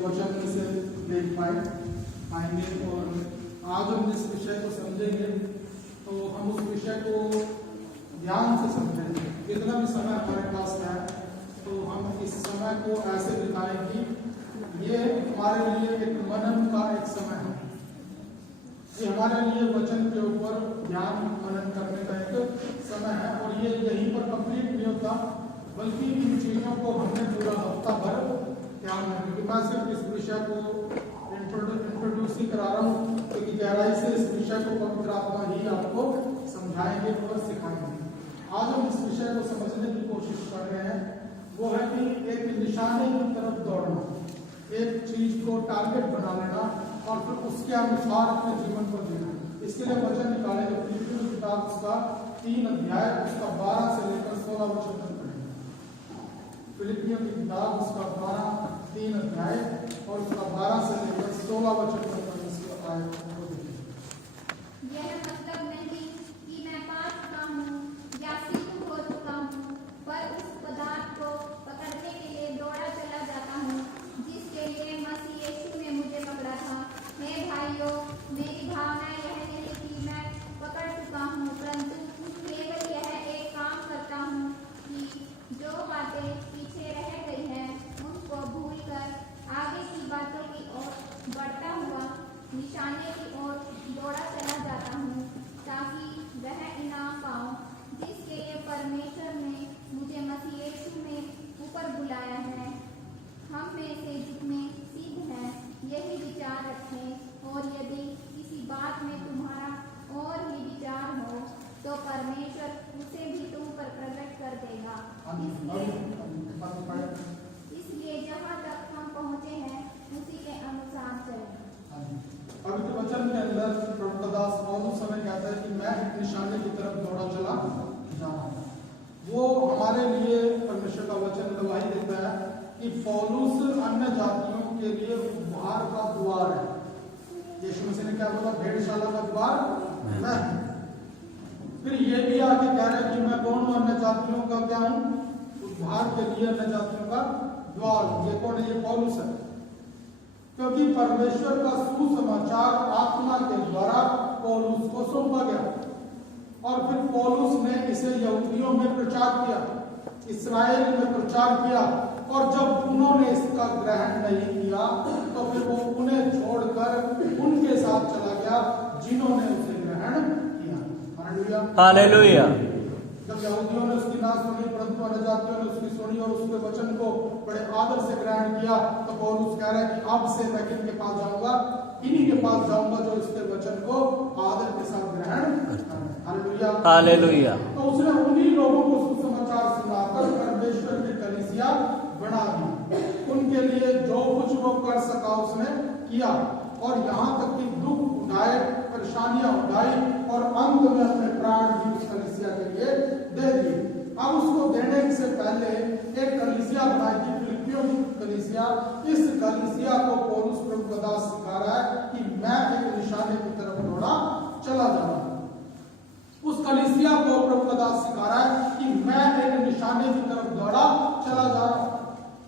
वचन में से देख पाएंगे और आज हम जिस विषय को समझेंगे तो हम उस विषय को ध्यान से समझेंगे। जितना भी समय हमारे पास है तो हम इस समय को ऐसे बिताएं कि ये हमारे लिए एक मनन का एक समय है, ये हमारे लिए वचन के ऊपर ध्यान मनन करने का एक समय है। और ये यहीं पर कंप्लीट नहीं होता, बल्कि इन चीजों को हमने पूरा हफ्ता भर ध्यान में, क्योंकि मैं सिर्फ इस विषय को इंट्रोड्यूस ही करा रहा हूँ, क्योंकि गहराई से इस विषय को पवित्र आत्मा ही आपको समझाएंगे और सिखाएंगे। आज हम इस विषय को समझने की कोशिश कर रहे हैं, वो है कि एक निशाने की तरफ दौड़ना, एक चीज को टारगेट बना लेना और फिर उसके अनुसार अपने जीवन को जीना। इसके लिए वचन निकालेंगे फिलिप्पियों की किताब उसका 3 अध्याय उसका 12 से लेकर 16 वचन तक पढ़ेंगे। फिलिप्पियों की किताब उसका 3 अध्याय और उसका 12 से लेकर 16 वचन तक इसको आयत को देखें। यह मतलब नहीं कि मैं पा चुका हूँ या सिद्ध हो चुका हूँ, पर उस पदार्थ को पकड़ने के लिए दौड़ा चला जाता हूँ जिसके लिए मसीह यीशु ने मुझे पकड़ा था। हे भाइयों, मेरी भावना यह नहीं कि मैं पकड़ चुका हूँ, परंतु केवल यह एक काम करता हूँ कि जो बातें पीछे रह गई हैं उनको भूलकर आगे की बातों की ओर बढ़ता हुआ निशाने की ओर दौड़ा चला जाता हूँ, ताकि वह इनाम पाऊँ जिसके लिए परमेश्वर ने मुझे मसीह यीशु में ऊपर बुलाया है। हम में से जितने सिद्ध हैं यही विचार रखें, और यदि किसी बात में तुम्हारा और ही विचार हो तो परमेश्वर उसे भी तुम पर प्रकट कर देगा। इसलिए जहाँ तक हम पहुँचे हैं उसी के अनुसार चलें। पवित्र वचन के अंदर प्रभु दास पौलुस हमें कहता है कि मैं एक निशाने की तरफ दौड़ा चला जा रहा हूँ। वो हमारे लिए परमेश्वर का वचन गवाही देता है कि पौलुस अन्य जातियों के लिए उद्धार का द्वार है। यीशु मसीह ने क्या बोला? भेड़शाला का द्वार मैं। फिर ये भी आगे कह रहा है कि मैं कौन हूँ? अन्य जातियों का क्या हूँ? उद्धार के लिए अन्य जातियों का द्वार। ये कौन है? ये पौलुस है, क्योंकि परमेश्वर का सुसमाचार आत्मा के द्वारा पौलुस को सौंपा गया और फिर पौलुस ने इसे यहूदियों में प्रचार किया, इस्राएल में प्रचार किया, और जब उन्होंने इसका ग्रहण नहीं किया तो फिर वो उन्हें छोड़कर उनके साथ चला गया जिन्होंने उसे ग्रहण किया। हालेलुया। जब यहूदियों ने उसकी ना सुनी परंतु अन्य जातियों ने उसकी सुनी और उसके वचन को बड़े आदर से ग्रहण किया, तो पौलुस कह रहा है कि अब से मैं किनके पास जाऊंगा? इन्हीं के पास जाऊंगा जो इसके वचन को आदर के साथ ग्रहण करते हैं। Hallelujah, hallelujah. तो उसने उन्हीं लोगों को सुसमाचार सुनाकर परमेश्वर की कलीसिया बना दी। उनके लिए जो कुछ वो कर सका उसने किया, और यहाँ तक कि दुख उठाए, परेशानियां उठाई, और अंत में अपने प्राण भी उस कलीसिया के लिए दे दिए। अब उसको देने से पहले एक कलीसिया बनाई थी, फिलिप्पियों की कलीसिया। इस कलीसिया को पौलुस प्रभु का दास सिखा रहा है कि मैं एक निशाने की तरफ दौड़ा चला जा रहा हूं। उस कलीसिया को प्रभु का दास सिखा रहा है कि मैं एक निशाने की तरफ दौड़ा चला जा रहा हूं।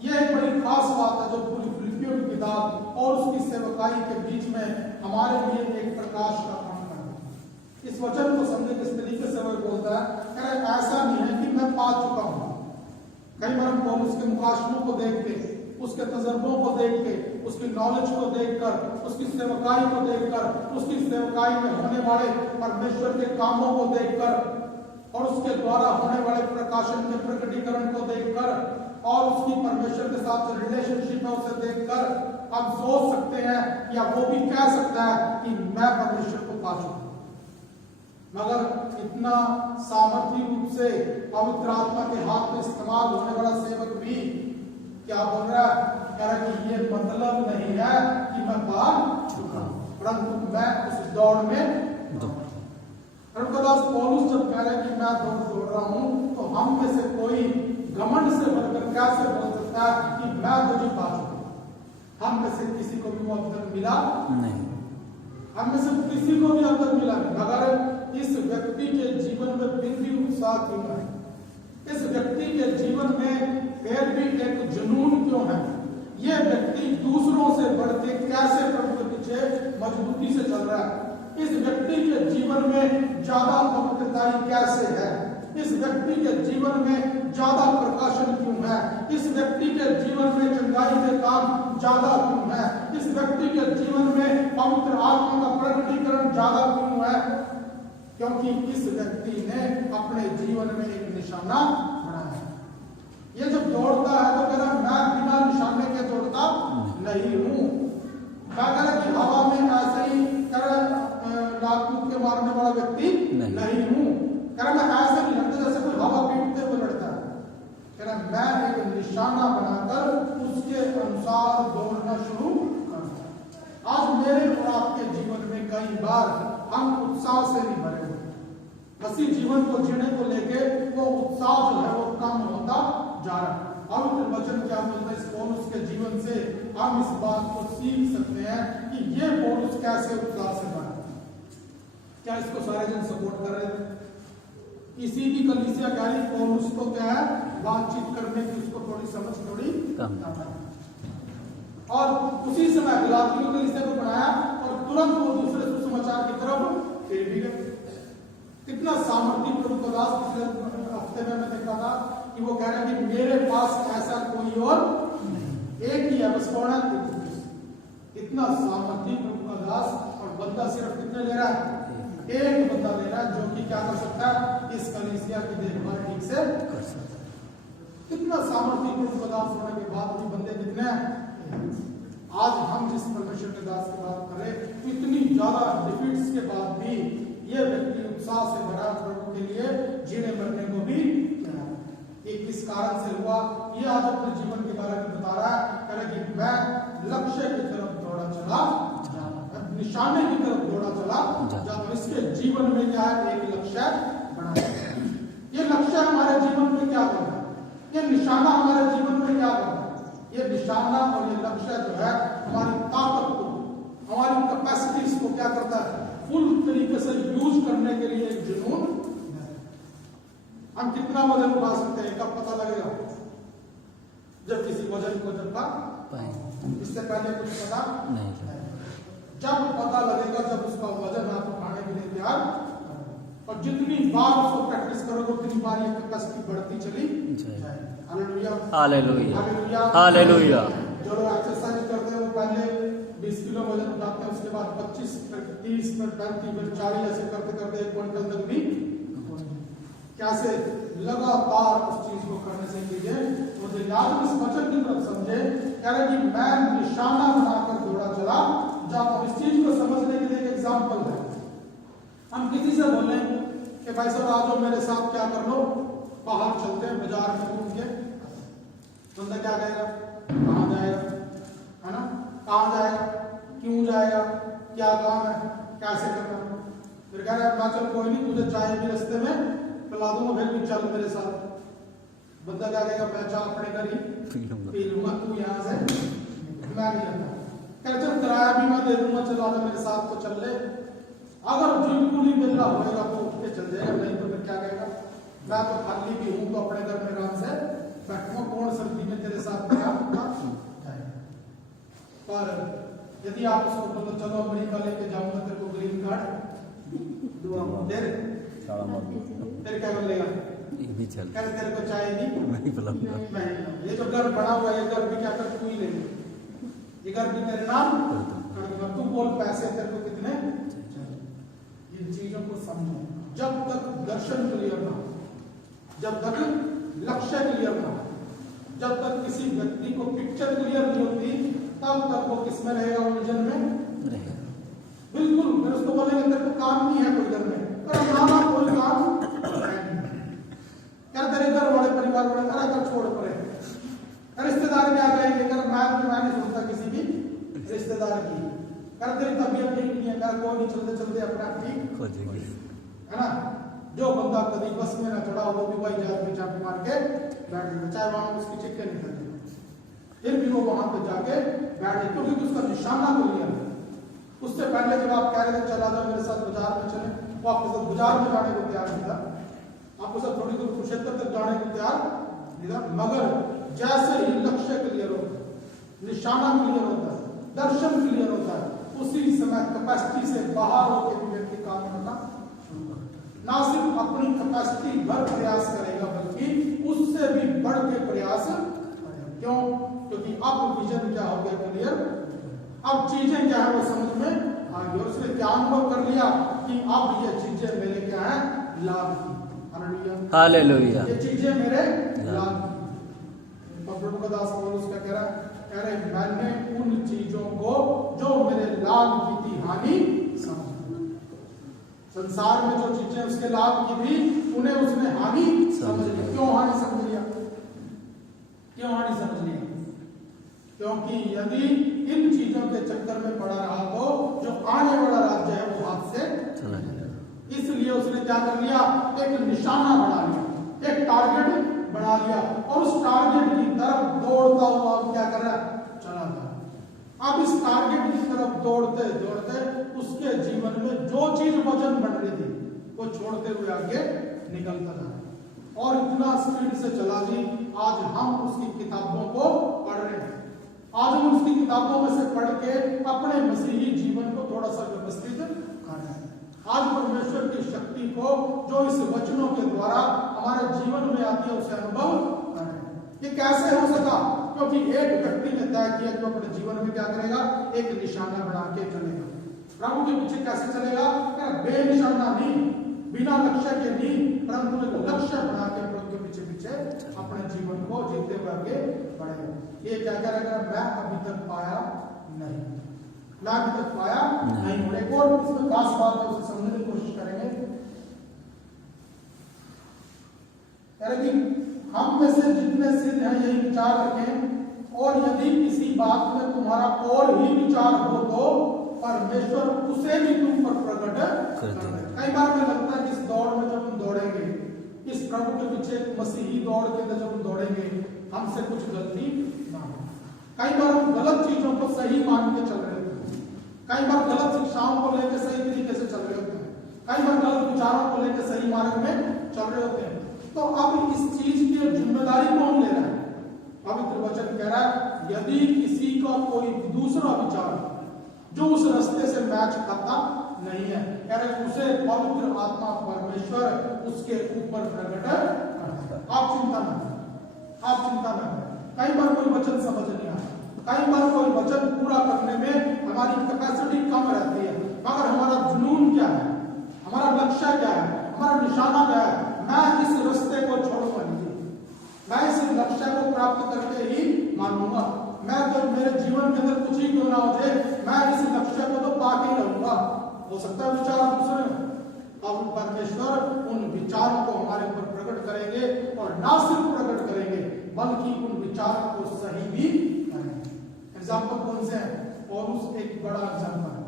यह एक बड़ी खास बात है जो पूरी फिलिप्पियों की किताब और उसकी सेवकाई के बीच में हमारे लिए एक प्रकाश का काम कर रहा है। इस वचन को समझे किस तरीके से वह बोलता है, कह रहा है ऐसा नहीं है कि मैं पा चुका हूं। कई बार हम पौलुस के मुकाशनों को देख के, उसके तजर्बों को देख के, उसकी नॉलेज को देखकर, उसकी सेवकाई को देखकर, उसकी सेवकाई में होने वाले परमेश्वर के कामों को देखकर और उसके द्वारा होने वाले प्रकाशन के प्रकटीकरण को देखकर और उसकी परमेश्वर के साथ जो रिलेशनशिप है उसे देखकर हम सोच सकते हैं या वो भी कह सकता है कि मैं परमेश्वर को पा चुका हूं। मगर इतना सामर्थ्य रूप से पवित्र आत्मा के हाथ में इस्तेमाल होने वाला सेवक भी क्या बोल रहा है? कह रहा है कि ये मतलब नहीं है कि मैं पा चुका हूं, परंतु मैं उस दौड़ में पौलुस जब कह रहे हैं कि मैं दौड़ रहा हूं, तो हम में से कोई घमंड से भरकर कैसे बोल सकता है कि मैं तुझे पा चुका हूं? हम में से किसी को भी वो अवसर मिला नहीं, हम में से किसी को भी अवसर मिला नहीं। मगर इस व्यक्ति के जीवन में फिर भी उत्साह क्यों है? इस व्यक्ति के जीवन में फिर भी एक जुनून क्यों है? ये व्यक्ति दूसरों से बढ़ के कैसे प्रभु के पीछे मजबूती से चल रहा है, इस व्यक्ति के जीवन में ज्यादा पवित्रताई कैसे है, इस व्यक्ति के जीवन में ज्यादा प्रकाशन क्यों है, इस व्यक्ति के जीवन में चंगाई के काम ज्यादा क्यों है, इस व्यक्ति के जीवन में पवित्र आत्मा का प्रकटीकरण ज्यादा क्यों है, क्योंकि इस व्यक्ति ने अपने जीवन में एक निशाना बनाया है। ये जब दौड़ता है तो कहता मैं बिना निशाने के दौड़ता नहीं हूं। मैं कह रहा कि हवा में ऐसे ही लात कूद के मारने वाला व्यक्ति नहीं हूं। कह रहा मैं ऐसे नहीं लड़ता जैसे कोई हवा पीटते हुए लड़ता है। कह रहा मैं एक निशाना बनाकर उसके अनुसार दौड़ना शुरू करता। आज मेरे और आपके जीवन में कई बार हम उत्साह से नहीं भरे हुए, मसीह जीवन को जीने को लेके वो उत्साह जो है वो कम होता जा रहा है। पवित्र वचन क्या बोलता है इस पौलुस के जीवन से हम इस बात को सीख सकते हैं कि ये पौलुस कैसे उत्साह से भरा। क्या इसको सारे जन सपोर्ट कर रहे थे? इसी की कलीसिया गाली पौलुस को क्या है बातचीत करने की उसको थोड़ी समझ थोड़ी कम है। और उसी समय गलातियों कलीसिया को बनाया और तुरंत वो दूसरे सुसमाचार की तरफ फिर भी गए। कितना सामर्थ्य प्रभु का दास पिछले हफ्ते में मैं देखा था कि वो कह रहा है कि मेरे पास ऐसा कोई और एक ही है, बस कौन है? इतना सामर्थ्य प्रभु का दास, और बंदा सिर्फ कितने ले रहा है? एक बंदा ले रहा है जो कि क्या कर सकता है इस कलीसिया की देखभाल ठीक से कर सकता है। कितना सामर्थ्य प्रभु का दास होने के बाद भी बंदे कितने हैं? आज हम जिस परमेश्वर के दास की बात करें, इतनी ज्यादा डिफीट्स के बाद भी ये व्यक्ति उत्साह से भरा प्रभु के लिए जीने मरने को भी ये किस कारण से हुआ, ये आज अपने जीवन के बारे में बता रहा है। कह रहा कि मैं लक्ष्य की तरफ दौड़ा चला, निशाने की तरफ दौड़ा चला जब इसके जीवन में क्या है एक लक्ष्य बना। ये लक्ष्य हमारे जीवन में क्या करना है, ये निशाना हमारे जीवन में क्या करना है। ये निशाना और ये लक्ष्य जो है हमारी ताकत को, हमारी कैपेसिटीज को क्या करता है फुल तरीके से यूज करने के लिए एक जुनून। हम कितना वजन उठा सकते हैं कब पता लगेगा? जब किसी वजन को जब इससे पहले कुछ पता नहीं, जब पता लगेगा जब उसका वजन आप उठाने के लिए तैयार, और जितनी बार उसको प्रैक्टिस करोगे उतनी बार ये कैपेसिटी बढ़ती चली जाएगी। Hallelujah hallelujah hallelujah. जो लोग एक्सरसाइज करते हैं वो पहले 20 किलो वजन उठाते हैं, उसके बाद 25 फिर 30 फिर 35 फिर 40 ऐसे करते करते 1 क्विंटल तक भी कैसे लगातार उस चीज को करने से कीजिए। तो याद इस वचन की तरफ समझे, कह रहे कि मैं निशाना बनाकर दौड़ा चला जाता हूं। इस चीज को समझने के लिए एक एग्जांपल है। हम किसी से बोले कि भाई साहब आ जाओ मेरे साथ, क्या कर लो, बाहर चलते हैं बाजार में घूम के, बंदा क्या कहेगा? कहाँ जाएगा, है ना? कहाँ जाएगा, क्यों जाएगा, क्या काम है, कैसे करना? फिर कह रहे मैं चल कोई नहीं, तुझे चाय भी रास्ते में पिला दूंगा, फिर भी चल मेरे साथ। बंदा क्या कहेगा? मैं चाय अपने घर ही पी लूंगा, तू यहाँ से मैं नहीं आता। कह चल किराया भी मैं दे दूंगा, चल आजा मेरे साथ तो चल ले। अगर बिल्कुल ही मिल रहा होगा तो उठ के चल जाएगा, नहीं तो फिर क्या कहेगा? मैं तो खाली भी हूं तो अपने घर में आराम से बैठूंगा, कौन सर्दी में तेरे साथ में जाएगा। पर यदि आप उसको बोलो चलो अमेरिका लेके जाऊंगा तेरे को ग्रीन कार्ड फिर क्या बोलेगा? कल तेरे को चाय नहीं, ये जो घर बना हुआ है ये घर भी क्या कर तू ही लेंगे, ये घर भी तेरे नाम कर दूंगा, तू बोल पैसे तेरे को कितने। इन चीजों को समझो। जब तक दर्शन क्लियर ना, जब तक लक्ष्य क्लियर ना, जब तक किसी व्यक्ति को पिक्चर क्लियर नहीं होती तब तक वो किसमें रहेगा? उलझन में रहेगा। बिल्कुल फिर उसको बोलेंगे तेरे को काम नहीं है कोई घर में, नाना कोई काम क्या तेरे घर वाले परिवार वाले घर छोड़ पड़े, रिश्तेदार क्या कहेंगे? कर मैं नहीं सुनता किसी भी रिश्तेदार की, कर तेरी तबीयत ठीक नहीं है, कर कोई नहीं, चलते चलते अपना ठीक हो जाएगी, है ना? जो बंदा कभी बस में ना चढ़ा वो भी वही जहाज में चाबी मार के बैठ गया, चाहे वहां उसकी चिट्ठी नहीं करती, फिर भी वो वहां पे जाके बैठ गया, क्योंकि उसका निशाना को लिया। उससे पहले जब आप कह रहे थे चला जाओ मेरे साथ बाजार में चले, वो आपके साथ बाजार में जाने को तैयार नहीं था, आपको साथ थोड़ी दूर कुरुक्षेत्र तक जाने को तैयार नहीं था। मगर जैसे ही लक्ष्य क्लियर हो, निशाना क्लियर होता है, दर्शन क्लियर होता है, उसी समय कैपेसिटी से बाहर होकर भी व्यक्ति काम करना शुरू करता है। ना सिर्फ अपनी कैपेसिटी भर प्रयास करेगा बल्कि उससे भी बढ़ के प्रयास करेगा। क्यों? क्योंकि अब विजन क्या हो गया क्लियर, अब चीजें क्या है वो समझ में आ गई, और उसने क्या अनुभव कर लिया कि अब ये चीजें मेरे क्या है, लाभ की। हालेलुया। ये चीजें मेरे लाभ की। तो प्रभु का दास पौलुस क्या कह रहा है, कह रहे मैंने उन चीजों को जो मेरे लाभ की थी हानि समझ, संसार में जो चीजें उसके लाभ की थी उन्हें उसने हानि समझ लिया। क्यों हानि समझ लिया? क्यों हानि समझ लिया? क्योंकि यदि इन चीजों के चक्कर में पड़ा रहा तो जो आने वाला राज्य है वो हाथ से चला जाएगा। इसलिए उसने क्या कर लिया, एक निशाना बना लिया, एक टारगेट बना लिया, और उस टारगेट की तरफ दौड़ता हुआ अब क्या कर रहा है, चला था। अब इस टारगेट की तरफ दौड़ते दौड़ते उसके जीवन में जो चीज वजन बन रही थी वो छोड़ते हुए आगे निकलता था, और इतना स्पीड से चला जी आज हम उसकी किताबों को पढ़ रहे हैं। आज हम उसकी किताबों में से पढ़ के अपने मसीही जीवन को थोड़ा सा व्यवस्थित कर रहे हैं। आज परमेश्वर की शक्ति को जो इस वचनों के द्वारा हमारे जीवन में आती है उसे अनुभव कर रहे हैं। ये कैसे हो सका? क्योंकि एक व्यक्ति ने तय किया कि अपने जीवन में क्या करेगा, एक निशाना बना के चलेगा। प्रभु के पीछे कैसे चलेगा? बेनिशाना नहीं, बिना लक्ष्य के नहीं, परंतु एक लक्ष्य बना के प्रभु के पीछे पीछे अपने जीवन को जीते हुए आगे बढ़ेगा। ये क्या करेगा, मैं अभी तक पाया नहीं, मैं अभी तक पाया नहीं। एक और इसमें खास बात है, उसे समझने की कोशिश करेंगे। हम में से जितने सिद्ध हैं यही विचार रखें, और यदि किसी बात में तुम्हारा और ही विचार हो तो परमेश्वर उसे भी तुम पर प्रकट करता है। कई बार मुझे लगता है कि इस दौड़ में जब हम दौड़ेंगे, इस प्रभु के पीछे मसीही दौड़ के अंदर जब हम दौड़ेंगे, हमसे कुछ गलती ना हो। कई बार हम गलत चीजों को सही मान के चल रहे होते हैं, कई बार गलत शिक्षाओं को लेकर सही तरीके से चल रहे होते हैं, कई बार गलत विचारों को लेकर सही मार्ग में चल रहे होते हैं। तो अब इस चीज की जिम्मेदारी कौन ले रहा है? पवित्र वचन कह रहा है यदि किसी का कोई दूसरा विचार जो उस रास्ते से मैच खाता नहीं है, कह रहे उसे पवित्र आत्मा परमेश्वर उसके ऊपर प्रकट करता है। आप चिंता न करें, आप चिंता न करें। कई बार कोई वचन समझ नहीं आता, कई बार कोई वचन पूरा करने में हमारी कैपेसिटी कम रहती है, मगर हमारा जुनून क्या है, हमारा लक्ष्य क्या है, हमारा निशाना क्या है, मैं इस रास्ते को छोड़ूंगा नहीं, मैं इस लक्ष्य को प्राप्त करके ही मानूंगा। मैं तो मेरे जीवन के अंदर कुछ ही क्यों ना हो जाए, मैं इस लक्ष्य को तो पा के रहूंगा। हो सकता है विचार दूसरे, अब परमेश्वर उन विचारों को हमारे ऊपर प्रकट करेंगे, और ना सिर्फ प्रकट करेंगे बल्कि उन विचारों को सही भी करेंगे। एग्जाम्पल कौन से हैं? पौलुस एक बड़ा एग्जाम्पल है।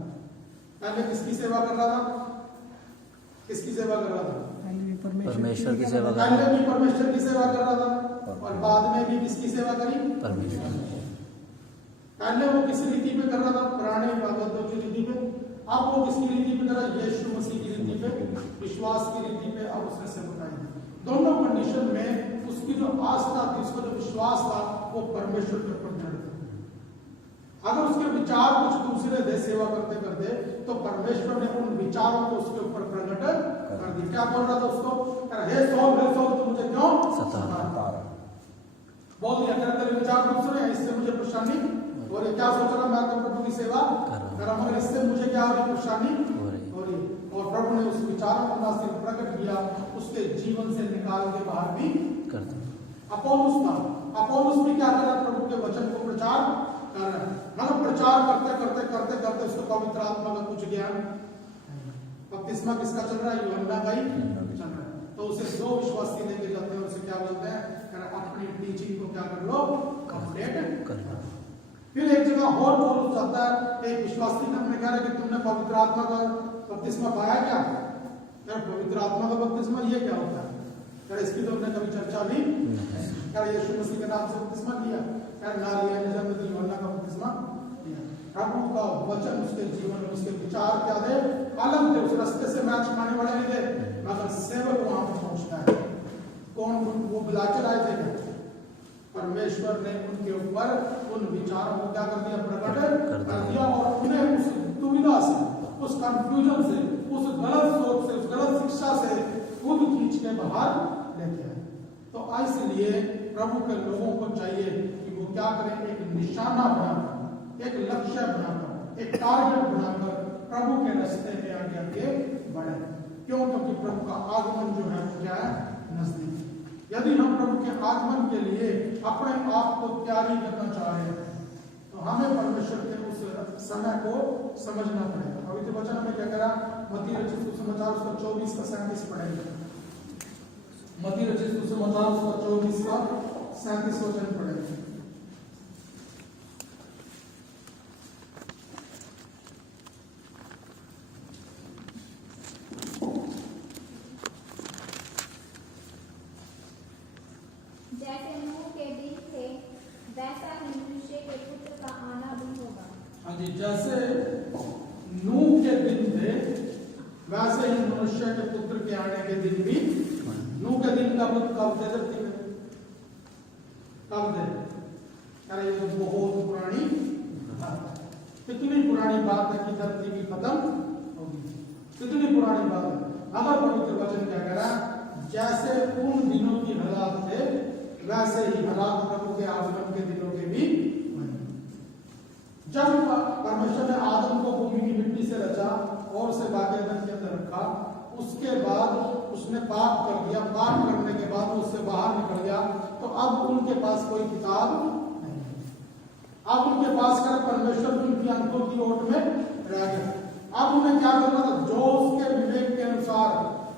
पहले किसकी सेवा कर रहा था? किसकी सेवा कर रहा था? परमेश्वर की सेवा कर रहा था। पहले भी परमेश्वर की सेवा कर रहा था, और बाद में भी किसकी सेवा करी? परमेश्वर। पहले वो किस रीति पे कर रहा था? पुराने भागवतों की रीति पे। अब वो किसकी रीति पे कर रहा है? यीशु मसीह की रीति पे, विश्वास की रीति पे। अब उसने सेवकाई, दोनों कंडीशन में उसकी जो आस्था थी, उसका जो विश्वास था, वो परमेश्वर के ऊपर दृढ़ था। अगर उसके विचार कुछ दूसरे थे सेवा करते करते, तो परमेश्वर ने उन विचारों को उसके ऊपर प्रकट कर दिया। क्या बोल रहा था उसको? हे सौल तू मुझे क्यों सताता? बोल दिया तेरे विचार दूसरे हैं, इससे मुझे परेशानी, और ये क्या सोच रहा, मैं तो प्रभु की सेवा कर रहा हूं, मगर इससे मुझे क्या हो रही, परेशानी हो रही। और प्रभु ने उस विचारों को ना सिर्फ प्रकट किया, उसके जीवन से निकाल के बाहर भी कर दिया। अपोलोस था, अपोलोस भी क्या कर रहा, प्रभु के वचन को प्रचार कर रहा है, मगर प्रचार करते करते करते करते उसको पवित्र आत्मा का कुछ ज्ञान। बपतिस्मा किसका चल रहा है? यूहन्ना का ही चल रहा है। तो उसे दो विश्वासी लेके जाते हैं, उसे क्या बोलते हैं, अपनी टीचिंग को क्या कर लो, कंप्लीट कर लो। फिर एक जगह और पौलुस जाता है, एक विश्वासी ने अपने कह रहा है कि तुमने पवित्र आत्मा का बपतिस्मा पाया क्या? पवित्र आत्मा का बपतिस्मा ये क्या होता है? इसकी तो हमने कभी चर्चा भी नहीं। यीशु मसीह के नाम से बपतिस्मा लिया, ना लिया, यूहन्ना का बपतिस्मा लिया। प्रभु का वचन उसके जीवन में, उसके विचार क्या थे, अलग थे, उस रास्ते से मैच खाने वाले नहीं थे, मगर सेवक वहां पर पहुंचता है। कौन? वो बिलाचर आए थे, परमेश्वर ने उनके ऊपर उन विचारों को क्या कर दिया, प्रकट कर दिया और उन्हें उस दुविधा से, उस कंफ्यूजन से, उस गलत सोच से, उस गलत शिक्षा से खुद खींच के बाहर लेके आए। तो इसलिए प्रभु के लोगों को चाहिए कि वो क्या करें, एक निशाना बनाकर, एक लक्ष्य बनाकर, एक टारगेट बनाकर प्रभु के रास्ते में आगे आगे बढ़े। क्यों? क्योंकि प्रभु का आगमन जो है वो क्या है, नजदीक। यदि हम प्रभु के आगमन के लिए अपने आप को तैयारी करना चाह रहे हैं तो हमें परमेश्वर के उस समय को समझना पड़ेगा। पवित्र वचन में क्या करा, मत्ती रचित सुसमाचार उसका 24 का 37 पढ़ेगा। मत्ती रचित सुसमाचार उसका 24 का 37 वचन पढ़ेगा। जैसे नूह के दिन थे वैसा ही मनुष्य के पुत्र का आना भी होगा। हाँ जी, जैसे नूह के दिन थे वैसे ही मनुष्य के पुत्र के आने के दिन भी। नूह के दिन कब थे? धरती में कब थे? अरे ये तो बहुत पुरानी बात है। कितनी पुरानी बात है कि धरती भी खत्म होगी। कितनी पुरानी बात है। अगर पवित्र वचन क्या कह रहा है, जैसे उन दिनों की हालात थे वैसे ही हालात प्रभु के आगमन के दिनों के भी। जब परमेश्वर ने आदम को भूमि की मिट्टी से रचा और उसे बागेदन के अंदर रखा, उसके बाद उसने पाप कर दिया। पाप करने के बाद उससे बाहर निकल गया, तो अब उनके पास कोई किताब नहीं। अब उनके पास कर परमेश्वर उनकी आंखों की ओट में रह गया। अब उन्हें क्या करना था, जो उसके विवेक के अनुसार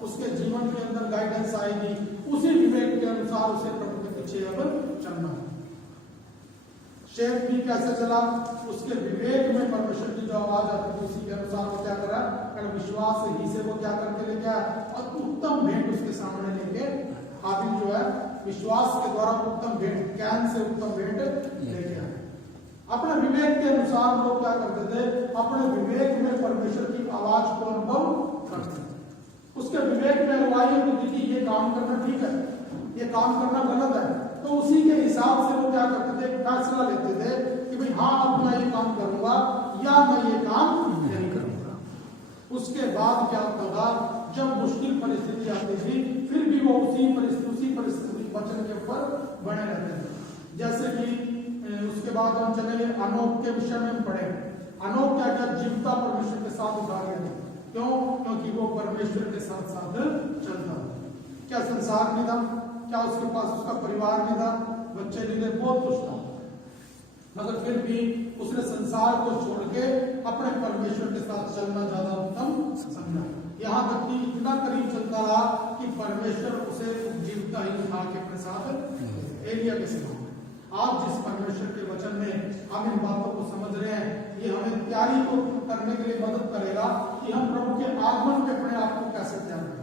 उसके जीवन के अंदर गाइडेंस आएगी, उसी विवेक के अनुसार उसे प्रभु के पीछे अब चलना है। शेख भी कैसे चला, उसके विवेक में परमेश्वर की जो आवाज आती थी उसी के अनुसार वो क्या करा, विश्वास ही से वो क्या करके लेके आया और उत्तम भेंट उसके सामने लेके। हाबिल जो है विश्वास के द्वारा उत्तम भेंट, कैन से उत्तम भेंट लेके आए। अपने विवेक के अनुसार लोग क्या करते थे, अपने विवेक में परमेश्वर की आवाज को अनुभव करते थे। उसके विवेक में अगुवाई होती थी कि ये काम करना ठीक है, ये काम करना गलत है, तो उसी के हिसाब से वो क्या करते थे, फैसला लेते थे कि भाई हाँ अब मैं ये काम करूंगा या मैं ये काम नहीं करूंगा। उसके बाद क्या होता, जब मुश्किल परिस्थिति आती थी फिर भी वो उसी परिस्थिति वचन के ऊपर बने रहते थे। जैसे कि उसके बाद हम चले अनोख के विषय में पढ़े। अनोख क्या क्या जीवता परमेश्वर के साथ उठा गया। क्यों? क्योंकि वो परमेश्वर के साथ साथ चलता था। क्या संसार नहीं था, क्या उसके पास उसका परिवार नहीं था, बच्चे नहीं थे, बहुत कुछ था, मगर फिर भी उसने संसार को छोड़ के अपने परमेश्वर के साथ चलना ज्यादा उत्तम समझा। यहाँ तक कि इतना करीब चलता रहा कि परमेश्वर उसे जीवता ही उठा के अपने साथ एलिया के साथ। आज जिस परमेश्वर के वचन में हम इन बातों को समझ रहे हैं, ये हमें तैयारी को करने के लिए मदद करेगा कि हम प्रभु के आगमन पे अपने आप को कैसे तैयार करें।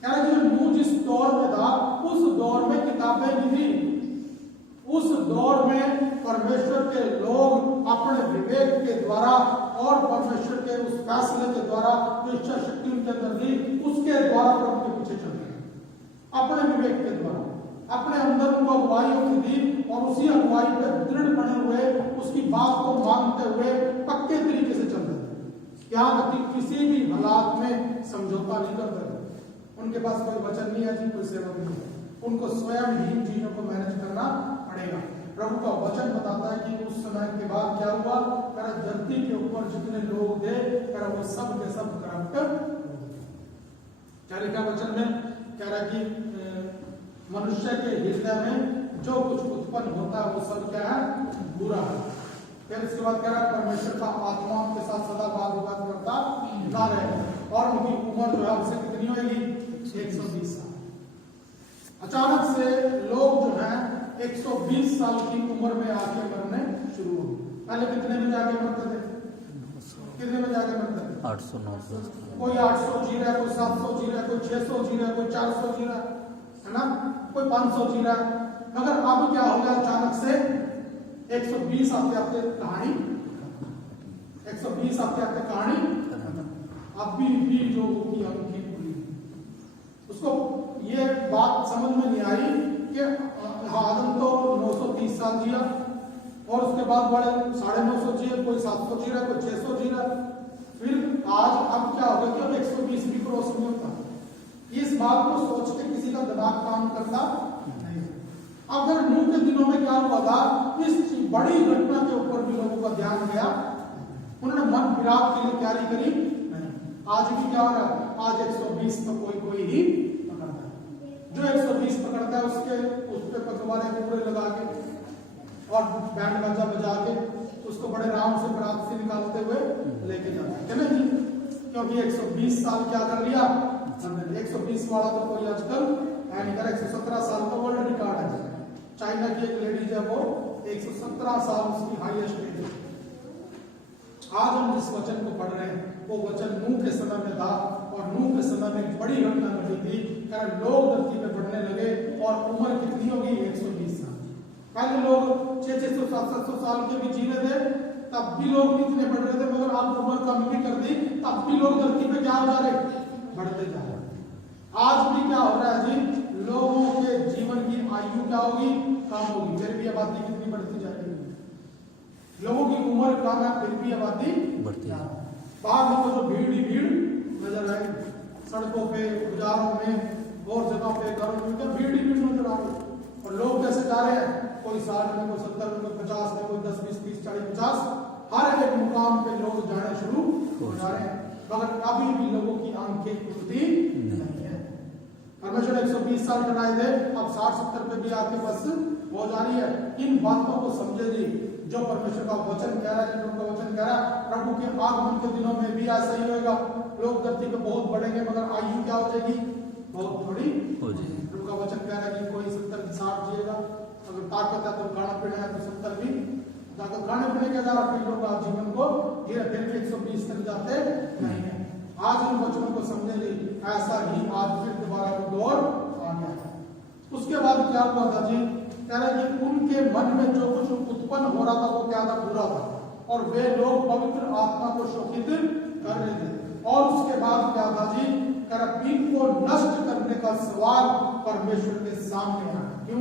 क्या जो नूह जिस दौर में था उस दौर में किताबें नहीं थी। उस दौर में परमेश्वर के लोग अपने विवेक के द्वारा और परमेश्वर के उस फैसले के द्वारा जो इच्छा शक्ति उनके अंदर थी उसके द्वारा प्रभु के पीछे चल रहे हैं। अपने विवेक के द्वारा अपने अंदर उनको अगुवाई होती थी और उसी अगुवाई पर दृढ़ बने हुए उसकी बात को मानते हुए पक्के तरीके से चलते थे। यहाँ तक कि किसी भी हालात में समझौता नहीं करते थे। उनके पास कोई वचन नहीं है जी, कोई सेवक नहीं है, उनको स्वयं ही इन चीजों को मैनेज करना पड़ेगा। प्रभु का वचन बताता है कि उस समय के बाद क्या हुआ, धरती के ऊपर जितने लोग थे वो सब के सब करप्ट हो गए। क्या लिखा वचन में, कह रहा कि मनुष्य के हृदय में जो कुछ उत्पन्न होता है वो सब क्या है, बुरा है। फिर इसके बाद कह रहा है परमेश्वर का आत्मा उनके साथ सदा वाद विवाद करता ना रहे और उनकी उम्र जो है उससे कितनी होगी, 120 साल। अचानक से लोग जो है 120 साल की उम्र में आके मरने शुरू हो गए। पहले कितने में जाके मरते थे, कितने में जाके मरते थे, 800 900। कोई 800 जी रहा है, कोई 700 जी रहा है, कोई 600 जी रहा है, कोई 400 जी रहा है ना, कोई 500 जी रहा है। मगर अब क्या हो गया, अचानक से 120 आते आते कहानी 120 आते आते कहानी अभी भी जो उनकी अंकी पूरी। उसको ये बात समझ में नहीं आई कि आदम तो 930 साल जिया और उसके बाद बड़े 950 जी, कोई 700 जी रहा है, कोई 600 जी रहा है। फिर आज अब क्या होगा कि अब 120 भी क्रॉस नहीं होता। इस बात को सोच के किसी का दिमाग काम करता नहीं। अगर नूह के दिनों में क्या हुआ था, इस बड़ी घटना के ऊपर भी लोगों का ध्यान गया, उन्होंने मन फिराव के लिए तैयारी करी नहीं। आज भी क्या हो रहा है, आज 120 तो कोई ही पकड़ता है। जो 120 पकड़ता है उसके उस पे पकवाने पूरे लगा के और बैंड बाजा बजा के उसको बड़े आराम से बरात से निकालते हुए लेके जाता है ना जी। क्योंकि 120 साल क्या कर लिया, 120 वाला तो कोई आजकल है नहीं कर। 117 साल का वर्ल्ड रिकॉर्ड है। चाइना की एक लेडीज है, वो 117 साल उसकी हाईएस्ट एज है। आज हम जिस वचन को पढ़ रहे हैं वो वचन नूह के समय में था, और नूह के समय में बड़ी घटना घटी थी। कारण लोग धरती पे बढ़ने लगे और उम्र कितनी होगी, 120 साल। पहले लोग 600 700 साल के भी जी रहे थे, तब भी लोग कितने बढ़ रहे थे, मगर आप उम्र कम भी कर दी तब भी लोग धरती पे क्या हो जा रहे, बढ़ते जा रहे। आज भी क्या हो रहा है जी, लोगों के जीवन की आयु क्या होगी, कम होगी, फिर भी आबादी कितनी बढ़ती जाएगी। लोगों की उम्र कम है फिर भी आबादी बढ़ती है। बाहर में तो भीड़ ही भीड़ नजर आएगी, सड़कों पे, बाजारों में और जगह पे, घरों में तो भीड़ ही भीड़ नजर आ रही। और लोग कैसे जा रहे हैं, कोई 60 में, कोई 70 में, कोई 50 में, कोई 10 20 30 40 50, हर एक मुकाम पे लोग जाने शुरू हो जा रहे हैं, मगर अभी भी लोगों की आंखें खुलती नहीं है। परमेश्वर 120 साल बनाए थे, अब 60-70 पे भी आके बस हो जा रही है। इन बातों को समझे जी, जो परमेश्वर का वचन कह रहा है, जो उनका वचन कह रहा है, प्रभु के आगमन के दिनों में भी ऐसा ही होगा। लोग धरती पे बहुत बढ़ेंगे मगर आयु क्या हो जाएगी, बहुत थोड़ी हो जाएगी। प्रभु का वचन कह रहा है कि कोई 70-60 जिएगा, अगर ताकत है तो खाना पीना है तो 70 भी ताकत, खाने पीने के द्वारा फिर लोग जीवन को धीरे धीरे 120 तक जाते नहीं है। आज इन वचनों को समझेंगे, ऐसा ही आज फिर दोबारा वो दौर आ गया है। उसके बाद क्या हुआ था जी, कह रहे कि उनके मन में जो कुछ उत्पन्न हो रहा था वो क्या था, बुरा था, और वे लोग पवित्र आत्मा को शोकित कर रहे थे। और उसके बाद क्या था जी, इनको नष्ट करने का सवाल परमेश्वर के सामने आया। क्यों,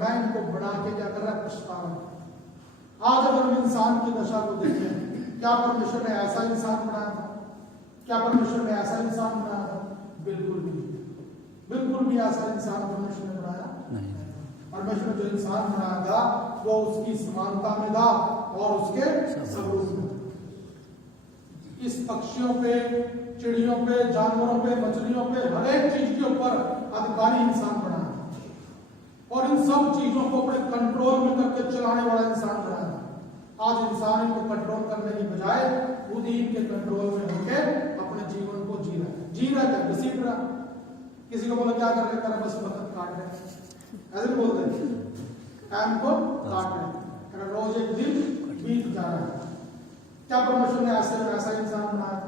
मैं इनको बना के क्या कर रहा है, पछतावा। आज अगर हम इंसान की दशा को देखें, क्या परमेश्वर ने ऐसा इंसान बनाया था, क्या परमेश्वर ने ऐसा इंसान बनाया था, बिल्कुल भी, बिल्कुल भी ऐसा इंसान परमेश्वर ने बनाया नहीं। परमेश्वर जो इंसान बनाया था वो उसकी समानता में था और उसके स्वरूप में। इस पक्षियों पे, चिड़ियों पे, जानवरों पे, मछलियों पे, हर एक चीज के ऊपर अधिकारी इंसान बनाया और इन सब चीजों को अपने कंट्रोल में करके चलाने वाला इंसान बनाया। आज इंसान इनको कंट्रोल करने की बजाय खुद ही इनके कंट्रोल में होकर अपने जीवन को जी रहा है, घसीट रहा। किसी को बोला क्या कर रहे हैं, बस वक्त काट रहे, ऐसे बोलते हैं, टाइम को काट रहे, रोज एक दिन बीत जा रहा है। क्या परमेश्वर ने ऐसा इंसान बनाया?